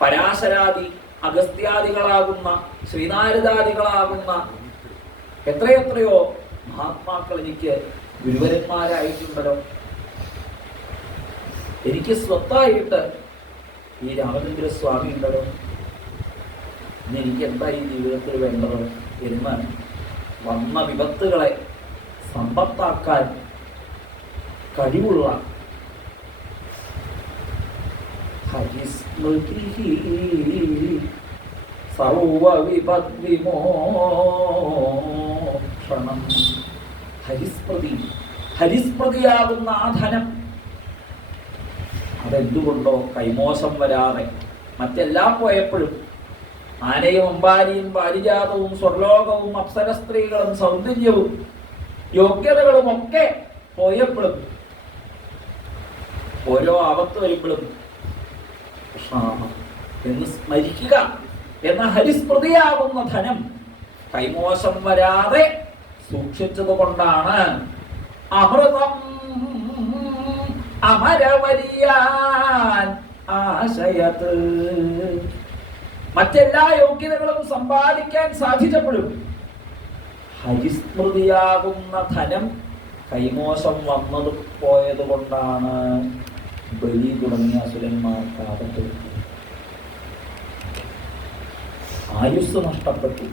പരാശരാദി അഗസ്ത്യാദികളാകുന്ന ശ്രീനാരദാദികളാകുന്ന എത്രയെത്രയോ മഹാത്മാക്കൾ എനിക്ക് ഗുരുവരന്മാരായിട്ടുണ്ടല്ലോ. എനിക്ക് സ്വത്തായിട്ട് ഈ രാമചന്ദ്രസ്വാമി ഉണ്ടല്ലോ. ഇനി എനിക്ക് എന്താ ഈ ജീവിതത്തിൽ വേണ്ടത് എന്ന് വന്ന വിപത്തുകളെ സമ്പത്താക്കാൻ കഴിവുള്ള ഹരിസ്മൃതി സർവവിപദ്വിമോക്ഷണം. ഹരിസ്മൃതിയാകുന്ന ആ ധനം അതെന്തുകൊണ്ടോ കൈമോശം വരാതെ മറ്റെല്ലാം പോയപ്പോഴും ആനയും അമ്പാരിയും പാരിജാതവും സ്വർലോകവും അപ്സര സ്ത്രീകളും സൗന്ദര്യവും യോഗ്യതകളും ഒക്കെ പോയപ്പോഴും ഓരോ ആപത്ത് വരുമ്പോഴും എന്ന് സ്മരിക്കുക എന്ന ഹരിസ്മൃതിയാകുന്ന ധനം കൈമോശം വരാതെ സൂക്ഷിച്ചത് കൊണ്ടാണ് അമൃതം അമരവരിയാൻ ആശയത്. മറ്റെല്ലാ യോഗ്യതകളും സമ്പാദിക്കാൻ സാധിച്ചപ്പോഴും ഹരിസ്മൃതിയാകുന്ന ധനം കൈമോശം വന്നത് പോയത് കൊണ്ടാണ് ബലി തുടങ്ങിയ അസുരന്മാർക്ക് ആപത്ത്. ആയുസ് നഷ്ടപ്പെട്ടു.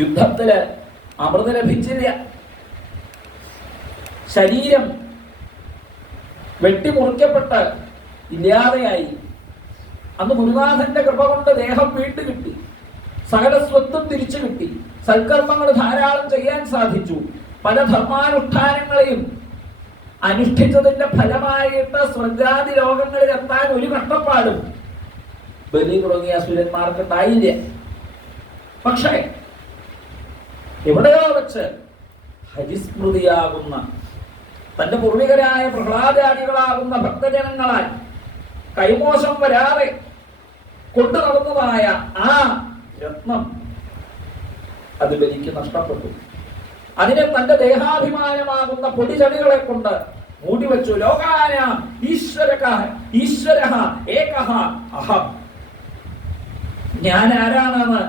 യുദ്ധത്തില് അമൃത ലഭിച്ചില്ല. ശരീരം വെട്ടിമുറിക്കപ്പെട്ട് ഇല്ലാതെയായി. അന്ന് ഗുരുനാഥന്റെ കൃപ കൊണ്ട് ദേഹം വീണ്ടു കിട്ടി. സകല സ്വത്തും തിരിച്ചു കിട്ടി. സൽക്കർമ്മങ്ങൾ ധാരാളം ചെയ്യാൻ സാധിച്ചു. പല ധർമാനുഷ്ഠാനങ്ങളെയും അനുഷ്ഠിച്ചതിന്റെ ഫലമായിട്ട് സ്വർഗാദി ലോകങ്ങളിൽ എത്താൻ ഒരു കഷ്ടപ്പാടും ബലി തുടങ്ങിയ അസുരന്മാർക്ക് ഉണ്ടായില്ല. പക്ഷേ എവിടെയോ വെച്ച് ഹരിസ്മൃതിയാകുന്ന തന്റെ പൂർവികരായ പ്രഹ്ലാദാദികളാകുന്ന ഭക്തജനങ്ങളാൽ കൈമോശം വരാതെ കൊണ്ടു നടന്നതായ ആ രത്നം അത് ബലിക്ക് നഷ്ടപ്പെട്ടു. അതിനെ തന്റെ ദേഹാഭിമാനമാകുന്ന പൊടിചടികളെ കൊണ്ട് മൂടിവെച്ചു. ലോകാനാം ഈശ്വരഃ ഏകഃ അഹം. ഞാൻ ആരാണെന്ന്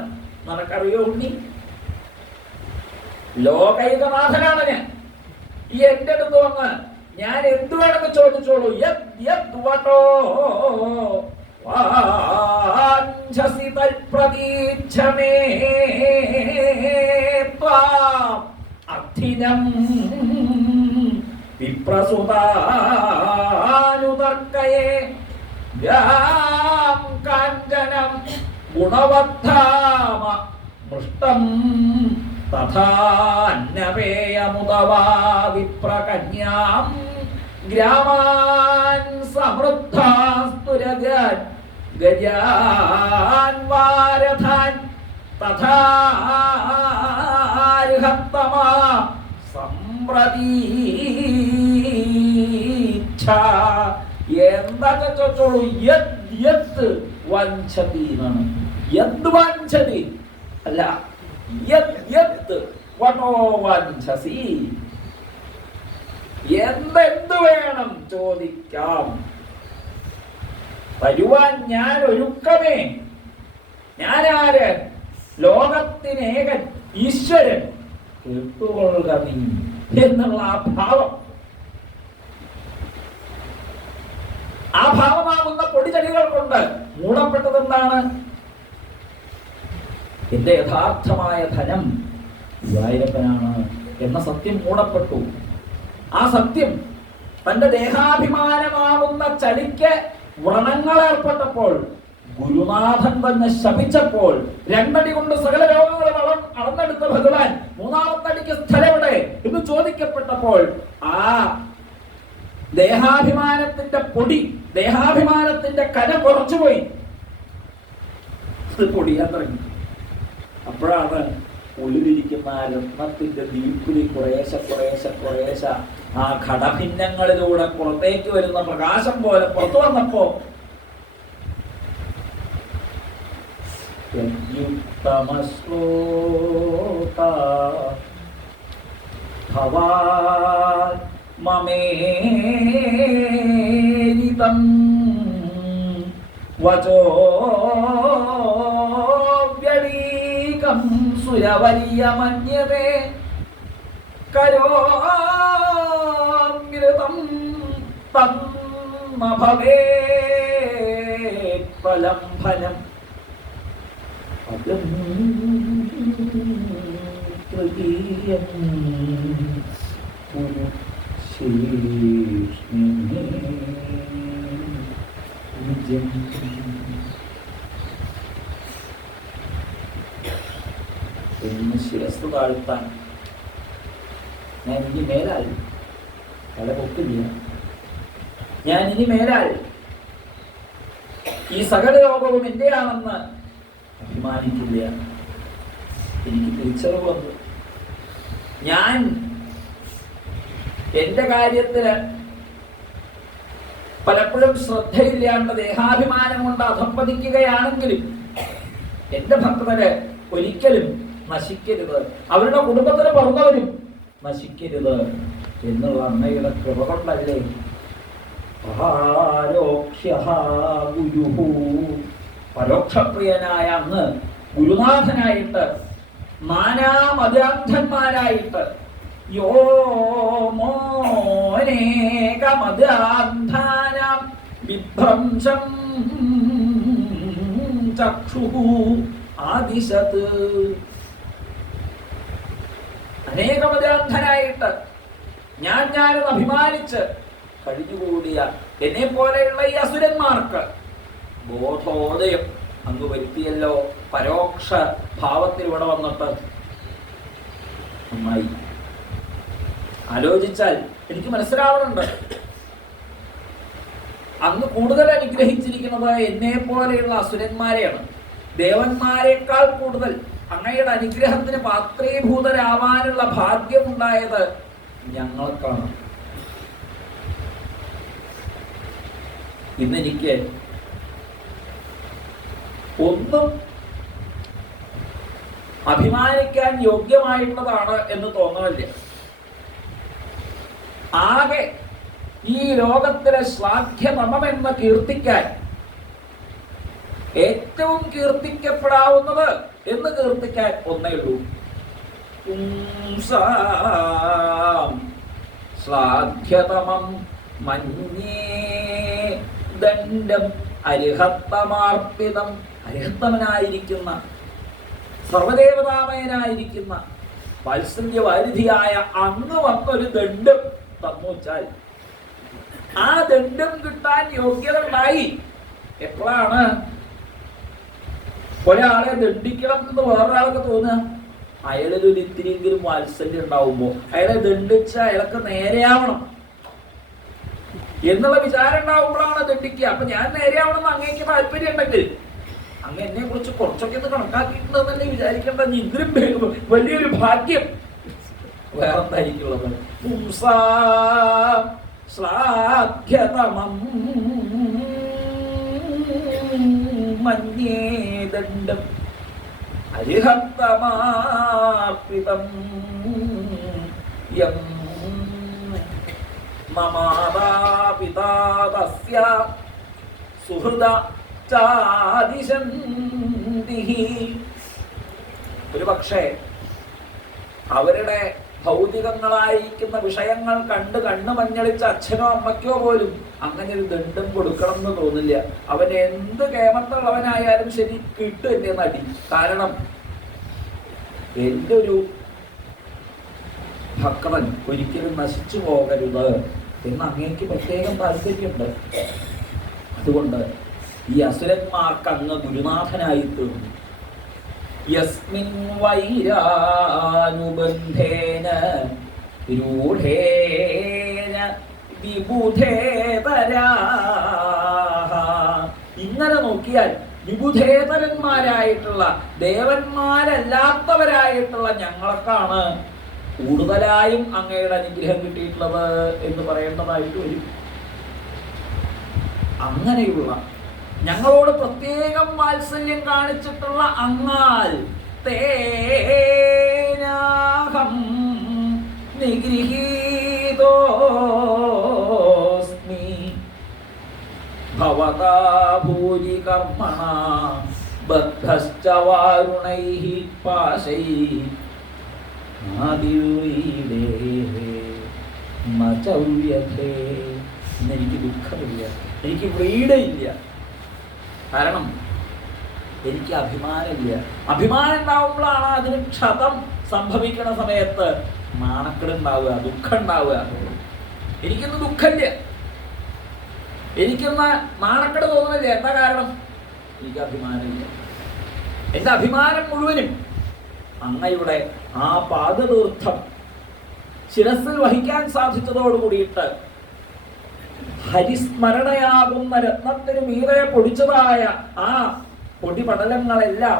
നിനക്കറിയോ ഉണ്ണി? ലോകൈകനാഥനാണ് ഞാൻ. ഈ എന്റെ അടുത്ത് വന്ന് ഞാൻ എന്തു വേണമെന്ന് ചോദിച്ചോളൂ. അർത്ഥിനം വിപ്രസുതാനുതർക്കയേ കാഞ്ചനം ഗുണവദ്ധാമ മൃഷ്ടം തഥാന്നപേയമുദവാ വിപ്രകന്യാം ഗ്രാമാൻ സമൃദ്ധാസ്തുരഗാൻ ഗജാൻ വാരഥാൻ തഥാർഹത്തമാ സംപ്രതീച്ഛ. എന്താ ചോദിച്ചോളൂ. യത് വഞ്ചതി എന്നാണ്. യത് വഞ്ചതി അല്ല, യത് വനോ വഞ്ചസി. എന്തെന്ത് വേണം ചോദിക്കാം. വരുവാൻ ഞാൻ ഒരുക്കമേ. ഞാനാര്? ലോകത്തിനേകൻ ഈശ്വരൻ. കേട്ടുകൊള്ളുക നീ എന്നുള്ള ആ ഭാവം, ആ ഭാവമാകുന്ന പൊടിചടികൾ കൊണ്ട് മൂടപ്പെട്ടത് എന്താണ്? എന്റെ യഥാർത്ഥമായ ധനം ഗുരുവായൂരപ്പനാണ് എന്ന സത്യം മൂടപ്പെട്ടു. ആ സത്യം തന്റെ ദേഹാഭിമാനമാവുന്ന ചലിക്ക് വ്രണങ്ങളേർപ്പെട്ടപ്പോൾ ഗുരുനാഥൻ തന്നെ ശപിച്ചപ്പോൾ രണ്ടടി കൊണ്ട് സകല രോഗങ്ങളും അളന്നെടുത്ത ഭഗവാൻ മൂന്നാമത്തെ അടിക്ക് സ്ഥലമെവിടെ എന്ന് ചോദിക്കപ്പെട്ടപ്പോൾ ആ ദേഹാഭിമാനത്തിന്റെ പൊടി, ദേഹാഭിമാനത്തിന്റെ കന കുറച്ചുപോയി. പൊടിയാൻ തുടങ്ങി. അപ്പോഴാണ് ഉള്ളിലിരിക്കുന്ന ആ രത്നത്തിന്റെ ദീപ്തി കുറേശ്ശെ ആ ഘടഭിന്നങ്ങളിലൂടെ പുറത്തേക്ക് വരുന്ന പ്രകാശം പോലെ പുറത്തു വന്നപ്പോ വചോ വ്യളീകം സുരവലിയ മന്യതേ കരോമൃതം തന്ന ഭവേത് പ്രലംഭനം. തൃതീയം എന്ന് ശിരസ് താഴ്ത്താൻ ഞാൻ ഇനി മേലാൽ തല പൊക്കില്ല. ഞാൻ ഇനി മേലാൽ ഈ സകല ലോകവും എന്റെയാണെന്ന് അഭിമാനിക്കില്ല. എനിക്ക് തിരിച്ചറിവ് വന്നു. ഞാൻ എന്റെ കാര്യത്തില് പലപ്പോഴും ശ്രദ്ധയില്ലാണ്ട് ദേഹാഭിമാനം കൊണ്ട് അധംപതിക്കുകയാണെങ്കിലും എന്റെ ഭക്തര് ഒരിക്കലും നശിക്കരുത്, അവരുടെ കുടുംബത്തിന് പറഞ്ഞവരും നശിക്കരുത് എന്നുള്ള അമ്മയുടെ കൃപ കൊണ്ടല്ലേ പരോക്ഷപ്രിയനായ അങ്ങ് ഗുരുനാഥനായിട്ട് നാനാമതാന്ധന്മാരായിട്ട് യോ മോനേകമതാന്ധാനാം വിഭ്രംശം ചക്ഷുഃ ആദിശത്. അനേകമതാന്ധനായിട്ട് ഞാനെന്ന് അഭിമാനിച്ച് കഴിഞ്ഞുകൂടിയ എന്നെ പോലെയുള്ള ഈ അസുരന്മാർക്ക് ബോധോദയം അങ്ങ് വരുത്തിയല്ലോ. പരോക്ഷ ഭാവത്തിൽ ഇവിടെ വന്നിട്ട് നന്നായി. ആലോചിച്ചാൽ എനിക്ക് മനസ്സിലാവുന്നുണ്ട് അങ്ങ് കൂടുതൽ അനുഗ്രഹിച്ചിരിക്കുന്നത് എന്നെ പോലെയുള്ള അസുരന്മാരെയാണ്. ദേവന്മാരെക്കാൾ കൂടുതൽ അങ്ങയുടെ അനുഗ്രഹത്തിന് പാത്രീഭൂതരാവാനുള്ള ഭാഗ്യമുണ്ടായത് ഞങ്ങൾക്കാണ്. ഇന്നെനിക്ക് ഒന്നും അഭിമാനിക്കാൻ യോഗ്യമായിട്ടുള്ളതാണ് എന്ന് തോന്നലില്ല. ആകെ ഈ ലോകത്തിലെ ശ്ലാഘ്യമമെന്ന് കീർത്തിക്കാൻ ഏറ്റവും കീർത്തിക്കപ്പെടാവുന്നത് എന്ന് കീർത്തിക്കാൻ ഒന്നേ ഉള്ളൂ. ശ്ലാഘ്യതമം മന്യേ ദണ്ഡം അരിഹത്തമാർപ്പിതം. അരിഹത്തമനായിരിക്കുന്ന സർവദേവതാമയനായിരിക്കുന്ന വാത്സല്യവാരിധിയായ അങ്ങ് വന്നൊരു ദണ്ഡം തന്നു വച്ചാൽ ആ ദണ്ഡം കിട്ടാൻ യോഗ്യത ഉണ്ടായി. എപ്പോഴാണ് ഒരാളെ ദണ്ഡിക്കണം എന്ന് വേറൊരാൾക്ക് തോന്നുക? അയാളിൽ ഒരു ഇത്തിരിയെങ്കിലും വാത്സല്യം ഉണ്ടാവുമ്പോ അയാളെ ദണ്ഡിച്ച അയാൾക്ക് നേരെയാവണം എന്നുള്ള വിചാരം ഉണ്ടാവുമ്പോഴാണ് ദണ്ഡിക്കുക. അപ്പൊ ഞാൻ നേരെയാവണമെന്ന് അങ്ങേക്ക് താല്പര്യം ഉണ്ടെങ്കിൽ അങ്ങ് എന്നെ കുറിച്ച് കുറച്ചൊക്കെ ഒന്ന് കണക്കാക്കിയിട്ടുണ്ടെന്ന് തന്നെ വിചാരിക്കേണ്ട. ഇതിലും വലിയൊരു ഭാഗ്യം വേറെന്തായിരിക്കുള്ളത്? ശ്ലാഘ്യതമം മന്യേ ദണ്ഡം അരിഹത്തമാർപ്പിതം യം മമാതാപിതാ തസ്യ സുഹൃദ ചാദിശന്തിഹി. ഒരു പക്ഷേ അവരുടെ ഭൗതികങ്ങളായിരിക്കുന്ന വിഷയങ്ങൾ കണ്ട് കണ്ണു മഞ്ഞളിച്ച അച്ഛനോ അമ്മയ്ക്കോ പോലും അങ്ങനെ ഒരു ദണ്ഡം കൊടുക്കണം എന്ന് തോന്നില്ല. അവൻ എന്ത് കേമത്തുള്ളവനായാലും ശരി കിട്ടും എന്റെ നടി. കാരണം എന്റെ ഒരു ഭക്തൻ ഒരിക്കലും നശിച്ചു പോകരുത് എന്ന് അങ്ങേക്ക് പ്രത്യേകം താല്പര്യമുണ്ട്. അതുകൊണ്ട് ഈ അസുരന്മാർക്ക് അങ്ങ് ഗുരുനാഥനായി തീർന്നു. യസ്മിൻ വൈരാനുബന്ധേന രൂഢേന വിബുധേതരാഹ. ഇങ്ങനെ നോക്കിയാൽ വിബുധേതരന്മാരായിട്ടുള്ള ദേവന്മാരല്ലാത്തവരായിട്ടുള്ള ഞങ്ങൾക്കാണ് കൂടുതലായും അങ്ങയുടെ അനുഗ്രഹം കിട്ടിയിട്ടുള്ളത് എന്ന് പറയേണ്ടതായിട്ട് വരും. അങ്ങനെയുള്ള ഞങ്ങളോട് പ്രത്യേകം വാത്സല്യം കാണിച്ചിട്ടുള്ള അങ്ങാൽ തേനാഹം നിഗൃഹീതോസ്മി ഭവതാ ഭൂരി കർമ്മണ ബദ്ധശ്ച വാരുണൈഃ പാശൈഃ എനിക്ക് ദുഃഖമില്ല, എനിക്ക് വ്രീഡയില്ല. കാരണം എനിക്ക് അഭിമാനമില്ല. അഭിമാനം ഉണ്ടാവുമ്പോഴാണ് അതിന് ക്ഷതം സംഭവിക്കുന്ന സമയത്ത് നാണക്കേടുണ്ടാവുക, ദുഃഖം ഉണ്ടാവുക. എനിക്കൊന്ന് ദുഃഖമില്ല, എനിക്കൊന്ന് നാണക്കേട് തോന്നുന്നില്ല. എന്താ കാരണം? എനിക്ക് അഭിമാനമില്ല. എൻ്റെ അഭിമാനം മുഴുവനും അങ്ങയുടെ ആ പാദതീർത്ഥം ശിരസിൽ വഹിക്കാൻ സാധിച്ചതോട് കൂടിയിട്ട് ഹരിസ്മരണയാകുന്ന രത്നത്തിന് മീതെ പൊടിച്ചതായ ആ പൊടിപടലങ്ങളെല്ലാം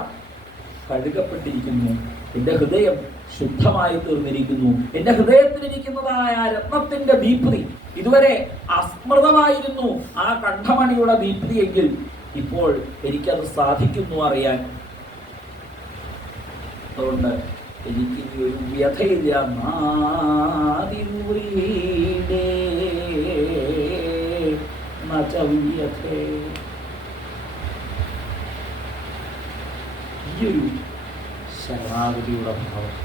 കഴുകപ്പെട്ടിരിക്കുന്നു. എൻ്റെ ഹൃദയം ശുദ്ധമായി തീർന്നിരിക്കുന്നു. എൻ്റെ ഹൃദയത്തിലിരിക്കുന്നതായ രത്നത്തിന്റെ ദീപ്തി ഇതുവരെ അസ്മൃതമായിരുന്നു ആ കണ്ഠമണിയുടെ ദീപ്തി എങ്കിൽ ഇപ്പോൾ എനിക്കത് സാധിക്കുന്നു അറിയാൻ. അതുകൊണ്ട് എനിക്ക് ഇനി ഒരു വ്യഥയില്ല. ഈയൊരു ശരണാഗതിയുടെ ഭാവം,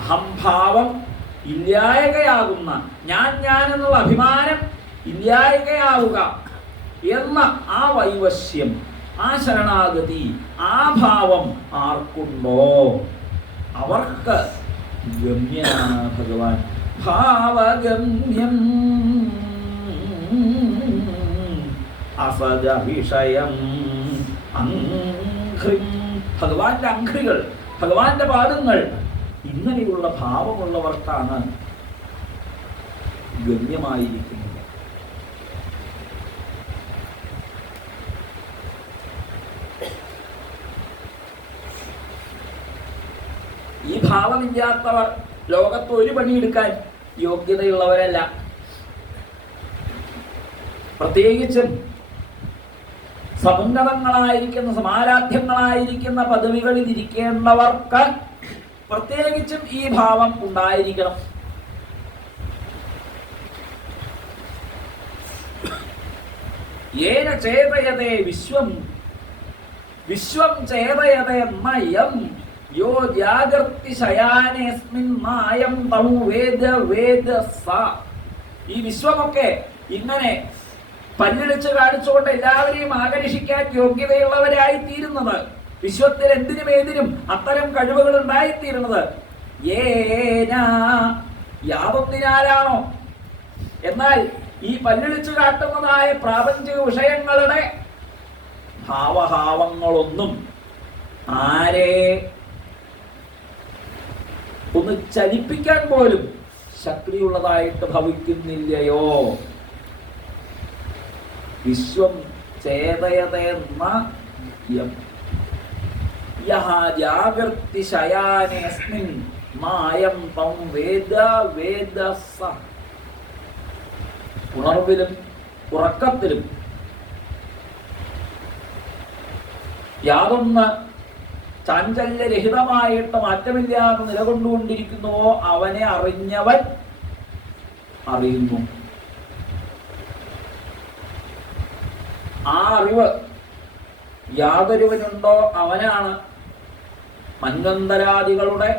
അഹംഭാവം ഇല്ലായകയാകുന്ന, ഞാൻ എന്നുള്ള അഭിമാനം ഇല്ലായകയാവുക എന്ന ആ വൈവശ്യം, ആ ശരണാഗതി, ആ ഭാവം ആർക്കുണ്ടോ അവർക്ക് ഗമ്യനാണ് ഭഗവാൻ. ഭാവഗമ്യം അസജ വിഷയം അംഘ്രിം. ഭഗവാന്റെ അംഘ്രികൾ, ഭഗവാന്റെ പാദങ്ങൾ ഇങ്ങനെയുള്ള ഭാവമുള്ളവർക്കാണ് ഗമ്യമായിരിക്കുന്നത്. ഈ ഭാവമില്ലാത്തവർ ലോകത്ത് ഒരു പണിയെടുക്കാൻ യോഗ്യതയുള്ളവരല്ല. പ്രത്യേകിച്ചും സമുന്നതങ്ങളായിരിക്കുന്ന, സമാരാധ്യങ്ങളായിരിക്കുന്ന പദവികളിൽ ഇരിക്കേണ്ടവർക്ക് പ്രത്യേകിച്ചും ഈ ഭാവം ഉണ്ടായിരിക്കണം. യേന ചേതയതേ വിശ്വം വിശ്വം ചേതയതേ മയം യോ ജാഗർത്തി ശയാനേസ്മിൻ മായം തമു വേദ വേദ സ. ഈ വിശ്വമൊക്കെ ഇങ്ങനെ പല്ലിടിച്ച് കാണിച്ചുകൊണ്ട് എല്ലാവരെയും ആകർഷിക്കാൻ യോഗ്യതയുള്ളവരായി തീരുന്നത്, വിശ്വത്തിൽ എന്തിനും ഏതിനും അത്തരം കഴിവുകൾ ഉണ്ടായിത്തീരുന്നത് യാതൊന്നിനാലാണോ? എന്നാൽ ഈ പല്ലിടിച്ചു കാട്ടുന്നതായ പ്രാപഞ്ചിക വിഷയങ്ങളുടെ ഭാവഭാവങ്ങളൊന്നും ആരെ ഒന്ന് ചലിപ്പിക്കാൻ പോലും ശക്തിയുള്ളതായിട്ട് ഭവിക്കുന്നില്ലയോ? വിശ്വം ചേതയതെന്ന ജാഗർത്തി ശയാനേസ്മിൻ മായം തം വേദ വേദ സ. ഉണർവിലും ഉറക്കത്തിലും യാതൊന്ന് ചാഞ്ചല്യരഹിതമായിട്ട് മാറ്റമില്ലാതെ നിലകൊണ്ടുകൊണ്ടിരിക്കുന്നുവോ അവനെ അറിഞ്ഞവൻ അറിയുന്നു. ആ അറിവ് യാതൊരുവനുണ്ടോ അവനാണ് മന്വന്തരാദികളുടെ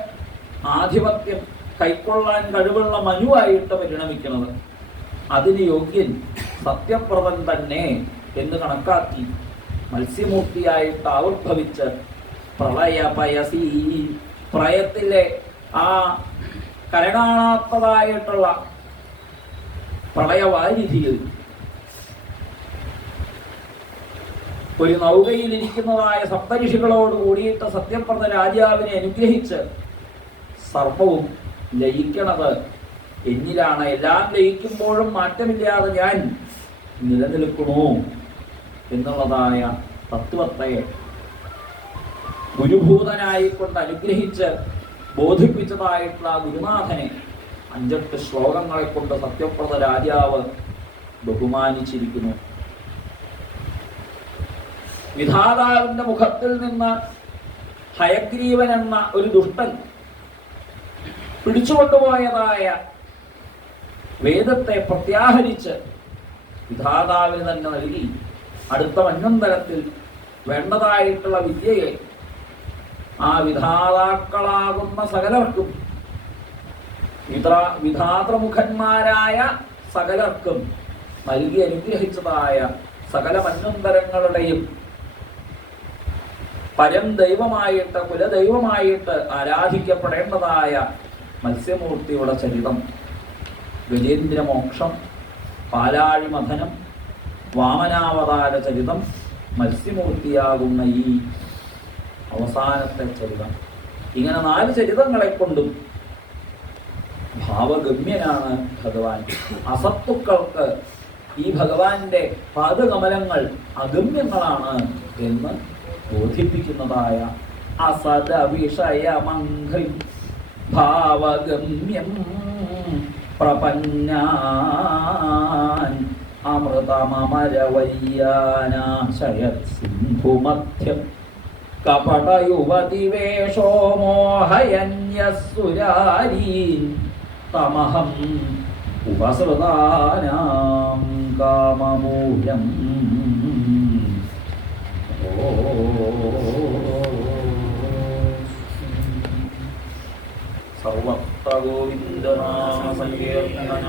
ആധിപത്യം കൈക്കൊള്ളാൻ കഴിവുള്ള മനുവായിട്ട് പരിണമിക്കുന്നത്. അതിന് യോഗ്യൻ സത്യപ്രദൻ തന്നെ എന്ന് കണക്കാക്കി മത്സ്യമൂർത്തിയായിട്ട് ആവിർഭവിച്ച് പ്രളയപയസി, പ്രളയത്തിലെ ആ കരകാണാത്തതായിട്ടുള്ള പ്രളയവാരിധിയിൽ ഒരു നൗകയിലിരിക്കുന്നതായ സപ്തഋഷികളോട് കൂടിയിട്ട് സത്യപ്രദ രാജാവിനെ അനുഗ്രഹിച്ച് സർവവും ലയിക്കണത് എന്നിലാണ്. എല്ലാം ലയിക്കുമ്പോഴും മാറ്റമില്ലാതെ ഞാൻ നിലനിൽക്കണോ എന്നുള്ളതായ തത്വത്തെ ഗുരുഭൂതനായിക്കൊണ്ട് അനുഗ്രഹിച്ച് ബോധിപ്പിച്ചതായിട്ടുള്ള ഗുരുനാഥനെ 5-8 ശ്ലോകങ്ങളെ കൊണ്ട് സത്യപ്രദ രാജാവ് ബഹുമാനിച്ചിരിക്കുന്നു. വിധാതാവിന്റെ മുഖത്തിൽ നിന്ന് ഹയഗ്രീവൻ എന്ന ഒരു ദുഷ്ടൻ പിടിച്ചുകൊണ്ടുപോയതായ വേദത്തെ പ്രത്യാഹരിച്ച് വിധാതാവിന് തന്നെ നൽകി അടുത്ത മന്വന്തരത്തിൽ വേണ്ടതായിട്ടുള്ള വിദ്യയെ ആ വിധാതാക്കളാകുന്ന സകലർക്കും വിധാതൃമുഖന്മാരായ സകലർക്കും നൽകി അനുഗ്രഹിച്ചതായ സകല മന്വന്തരങ്ങളുടെയും പരം ദൈവമായിട്ട് കുലദൈവമായിട്ട് ആരാധിക്കപ്പെടേണ്ടതായ മത്സ്യമൂർത്തിയുടെ ചരിതം, ഗജേന്ദ്രമോക്ഷം, പാലാഴിമഥനം, വാമനാവതാര ചരിതം, മത്സ്യമൂർത്തിയാകുന്ന ഈ അവസാനത്തെ ചരിതം, ഇങ്ങനെ 4 ചരിതങ്ങളെ കൊണ്ടും ഭാവഗമ്യനാണ് ഭഗവാൻ. അസത്തുക്കൾക്ക് ഈ ഭഗവാന്റെ പാദകമലങ്ങൾ അഗമ്യങ്ങളാണ് എന്ന് ബോധിപ്പിക്കുന്നതായ അസദ വിഷയമംഘ്രി ഭാവഗമ്യം പ്രപന്നാൻ അമൃതമരവയ്യാനാശയത് സിന്ധുമധ്യം കപടയുവതിവേഷോ മോഹയന്യസുരാരീൻ തമഹം ഉപസൃതാനാം കാമമൂലം. സർവത്ര ഗോവിന്ദനാമ സങ്കീർത്തനം.